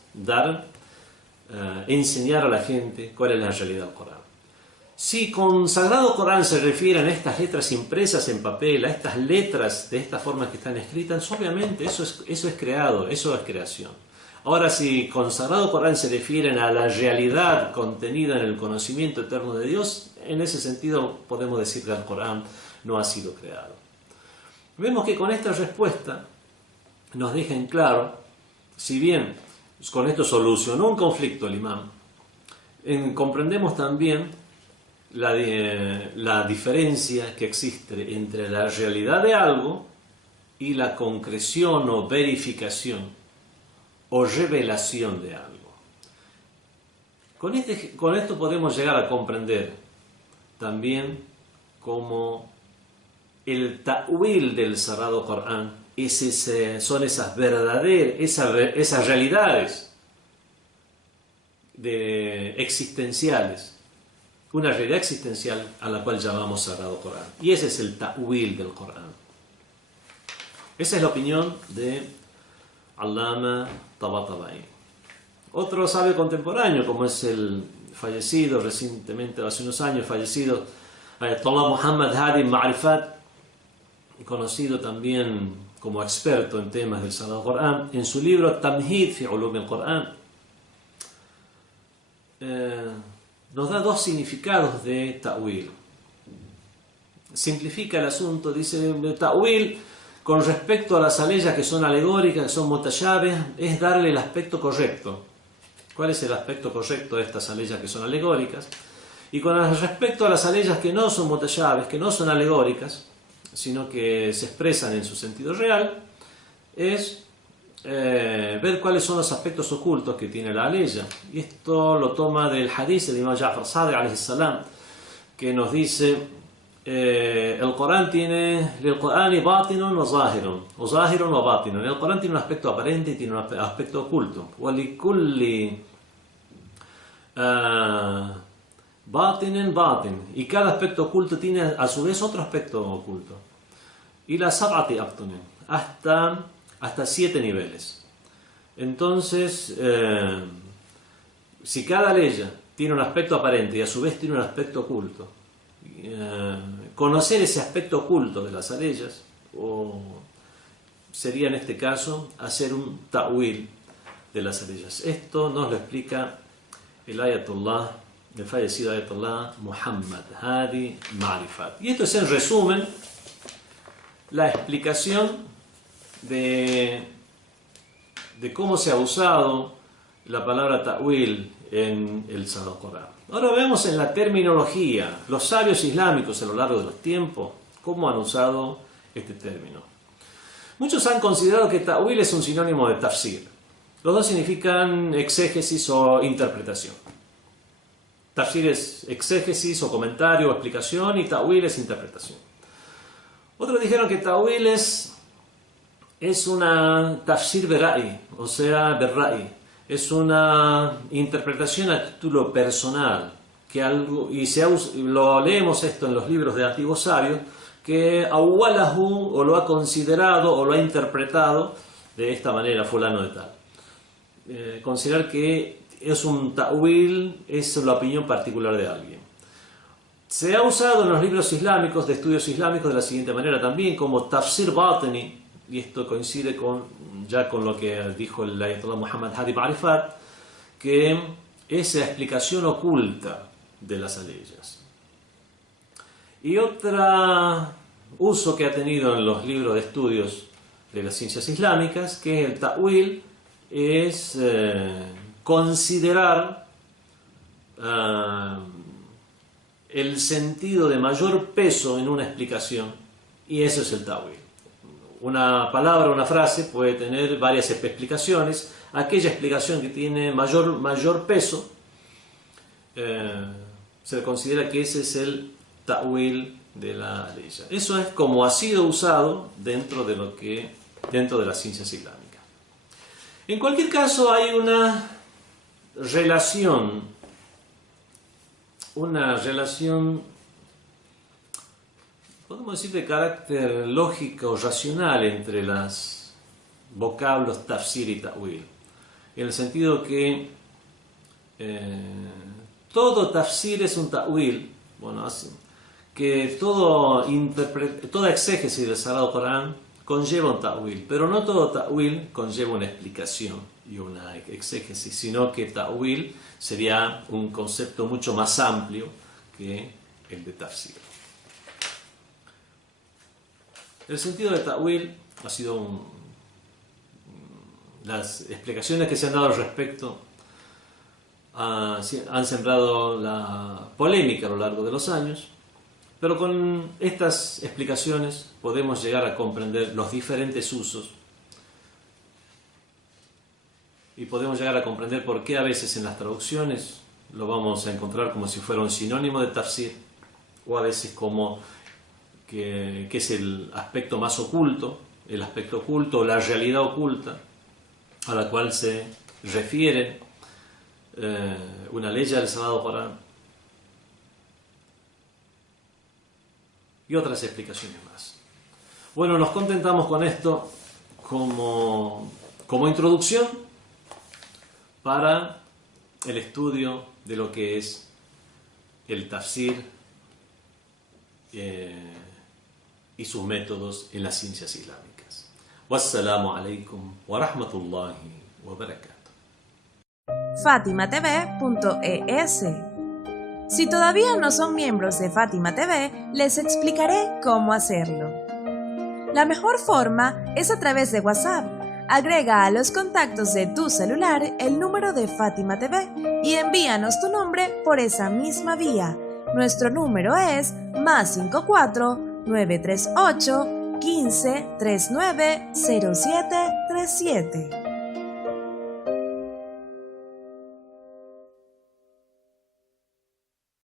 enseñar a la gente cuál es la realidad del Corán. Si con Sagrado Corán se refieren a estas letras impresas en papel, a estas letras de esta forma que están escritas, obviamente eso es creado, eso es creación. Ahora, si con Sagrado Corán se refieren a la realidad contenida en el conocimiento eterno de Dios, en ese sentido podemos decir que el Corán no ha sido creado. Vemos que con esta respuesta nos deja en claro, si bien con esto solucionó un conflicto el imán, comprendemos también la diferencia que existe entre la realidad de algo y la concreción o verificación o revelación de algo. Con esto podemos llegar a comprender también cómo el ta'wil del Sagrado Corán son esas verdaderas, esas realidades existenciales, una realidad existencial a la cual llamamos Sagrado Corán. Y ese es el ta'wil del Corán. Esa es la opinión de Allama Tabatabai. Otro sabio contemporáneo, como es el fallecido recientemente, hace unos años fallecido, Ayatollah Muhammad Hadi Ma'rifat, conocido también como experto en temas del Sagrado Corán, en su libro Tamhid fi Ulum al-Qur'an, nos da dos significados de ta'wil. Simplifica el asunto, dice: ta'wil con respecto a las aleyas que son alegóricas, que son mutashabih, es darle el aspecto correcto. ¿Cuál es el aspecto correcto de estas aleyas que son alegóricas? Y con respecto a las aleyas que no son mutashabih, que no son alegóricas, sino que se expresan en su sentido real, es ver cuáles son los aspectos ocultos que tiene la aleya. Y esto lo toma del hadith del Imam Ja'far Sadiq alayhi salam, que nos dice: el Corán tiene el Corán y batinun o zahirun, o zahirun o batinun. El Corán tiene un aspecto aparente y tiene un aspecto oculto. Walikulli batinen batin, y cada aspecto oculto tiene a su vez otro aspecto oculto. Y la sab'ati abtunin, hasta 7 niveles. Entonces, si cada ley tiene un aspecto aparente y a su vez tiene un aspecto oculto, conocer ese aspecto oculto de las aleyas, sería en este caso hacer un ta'wil de las aleyas. Esto nos lo explica el Ayatollah, el fallecido Ayatollah Muhammad Hadi Ma'rifat. Y esto es, en resumen, la explicación de cómo se ha usado la palabra ta'wil en el Sagrado Corán. Ahora vemos en la terminología, los sabios islámicos a lo largo de los tiempos, cómo han usado este término. Muchos han considerado que ta'wil es un sinónimo de tafsir. Los dos significan exégesis o interpretación. Tafsir es exégesis o comentario o explicación, y ta'wil es interpretación. Otros dijeron que ta'wil es una tafsir berra'i, o sea, berra'i. Es una interpretación a título personal, lo leemos esto en los libros de antiguos sabios, que awwalahu, o lo ha considerado o lo ha interpretado de esta manera fulano de tal. Considerar que es un ta'wil es la opinión particular de alguien. Se ha usado en los libros islámicos, de estudios islámicos, de la siguiente manera también, como tafsir batini, y esto coincide con lo que dijo el Ayatollah Muhammad Hadi Ma'rifat, que es la explicación oculta de las aleyas. Y otro uso que ha tenido en los libros de estudios de las ciencias islámicas, que el ta'wil es considerar el sentido de mayor peso en una explicación, y eso es el ta'wil. Una palabra, una frase puede tener varias explicaciones. Aquella explicación que tiene mayor peso, se le considera que ese es el ta'wil de la aleya. Eso es como ha sido usado dentro de las ciencias islámicas. En cualquier caso, hay una relación, podemos decir, de carácter lógico o racional entre los vocablos tafsir y ta'wil, en el sentido que todo tafsir es un ta'wil, que toda exégesis del Sagrado Corán conlleva un ta'wil, pero no todo ta'wil conlleva una explicación y una exégesis, sino que ta'wil sería un concepto mucho más amplio que el de tafsir. El sentido de ta'wil ha sido las explicaciones que se han dado al respecto han sembrado la polémica a lo largo de los años, pero con estas explicaciones podemos llegar a comprender los diferentes usos y podemos llegar a comprender por qué a veces en las traducciones lo vamos a encontrar como si fuera un sinónimo de tafsir, o a veces como que es el aspecto más oculto, la realidad oculta a la cual se refiere una ley del Sagrado Corán, y otras explicaciones más. Bueno, nos contentamos con esto como introducción para el estudio de lo que es el tafsir y sus métodos en las ciencias islámicas. Wassalamu alaikum wa rahmatullahi wa barakatuh. FatimaTV.es. Si todavía no son miembros de Fátima TV, les explicaré cómo hacerlo. La mejor forma es a través de WhatsApp. Agrega a los contactos de tu celular el número de Fátima TV y envíanos tu nombre por esa misma vía. Nuestro número es +54 938 15 39 07 37.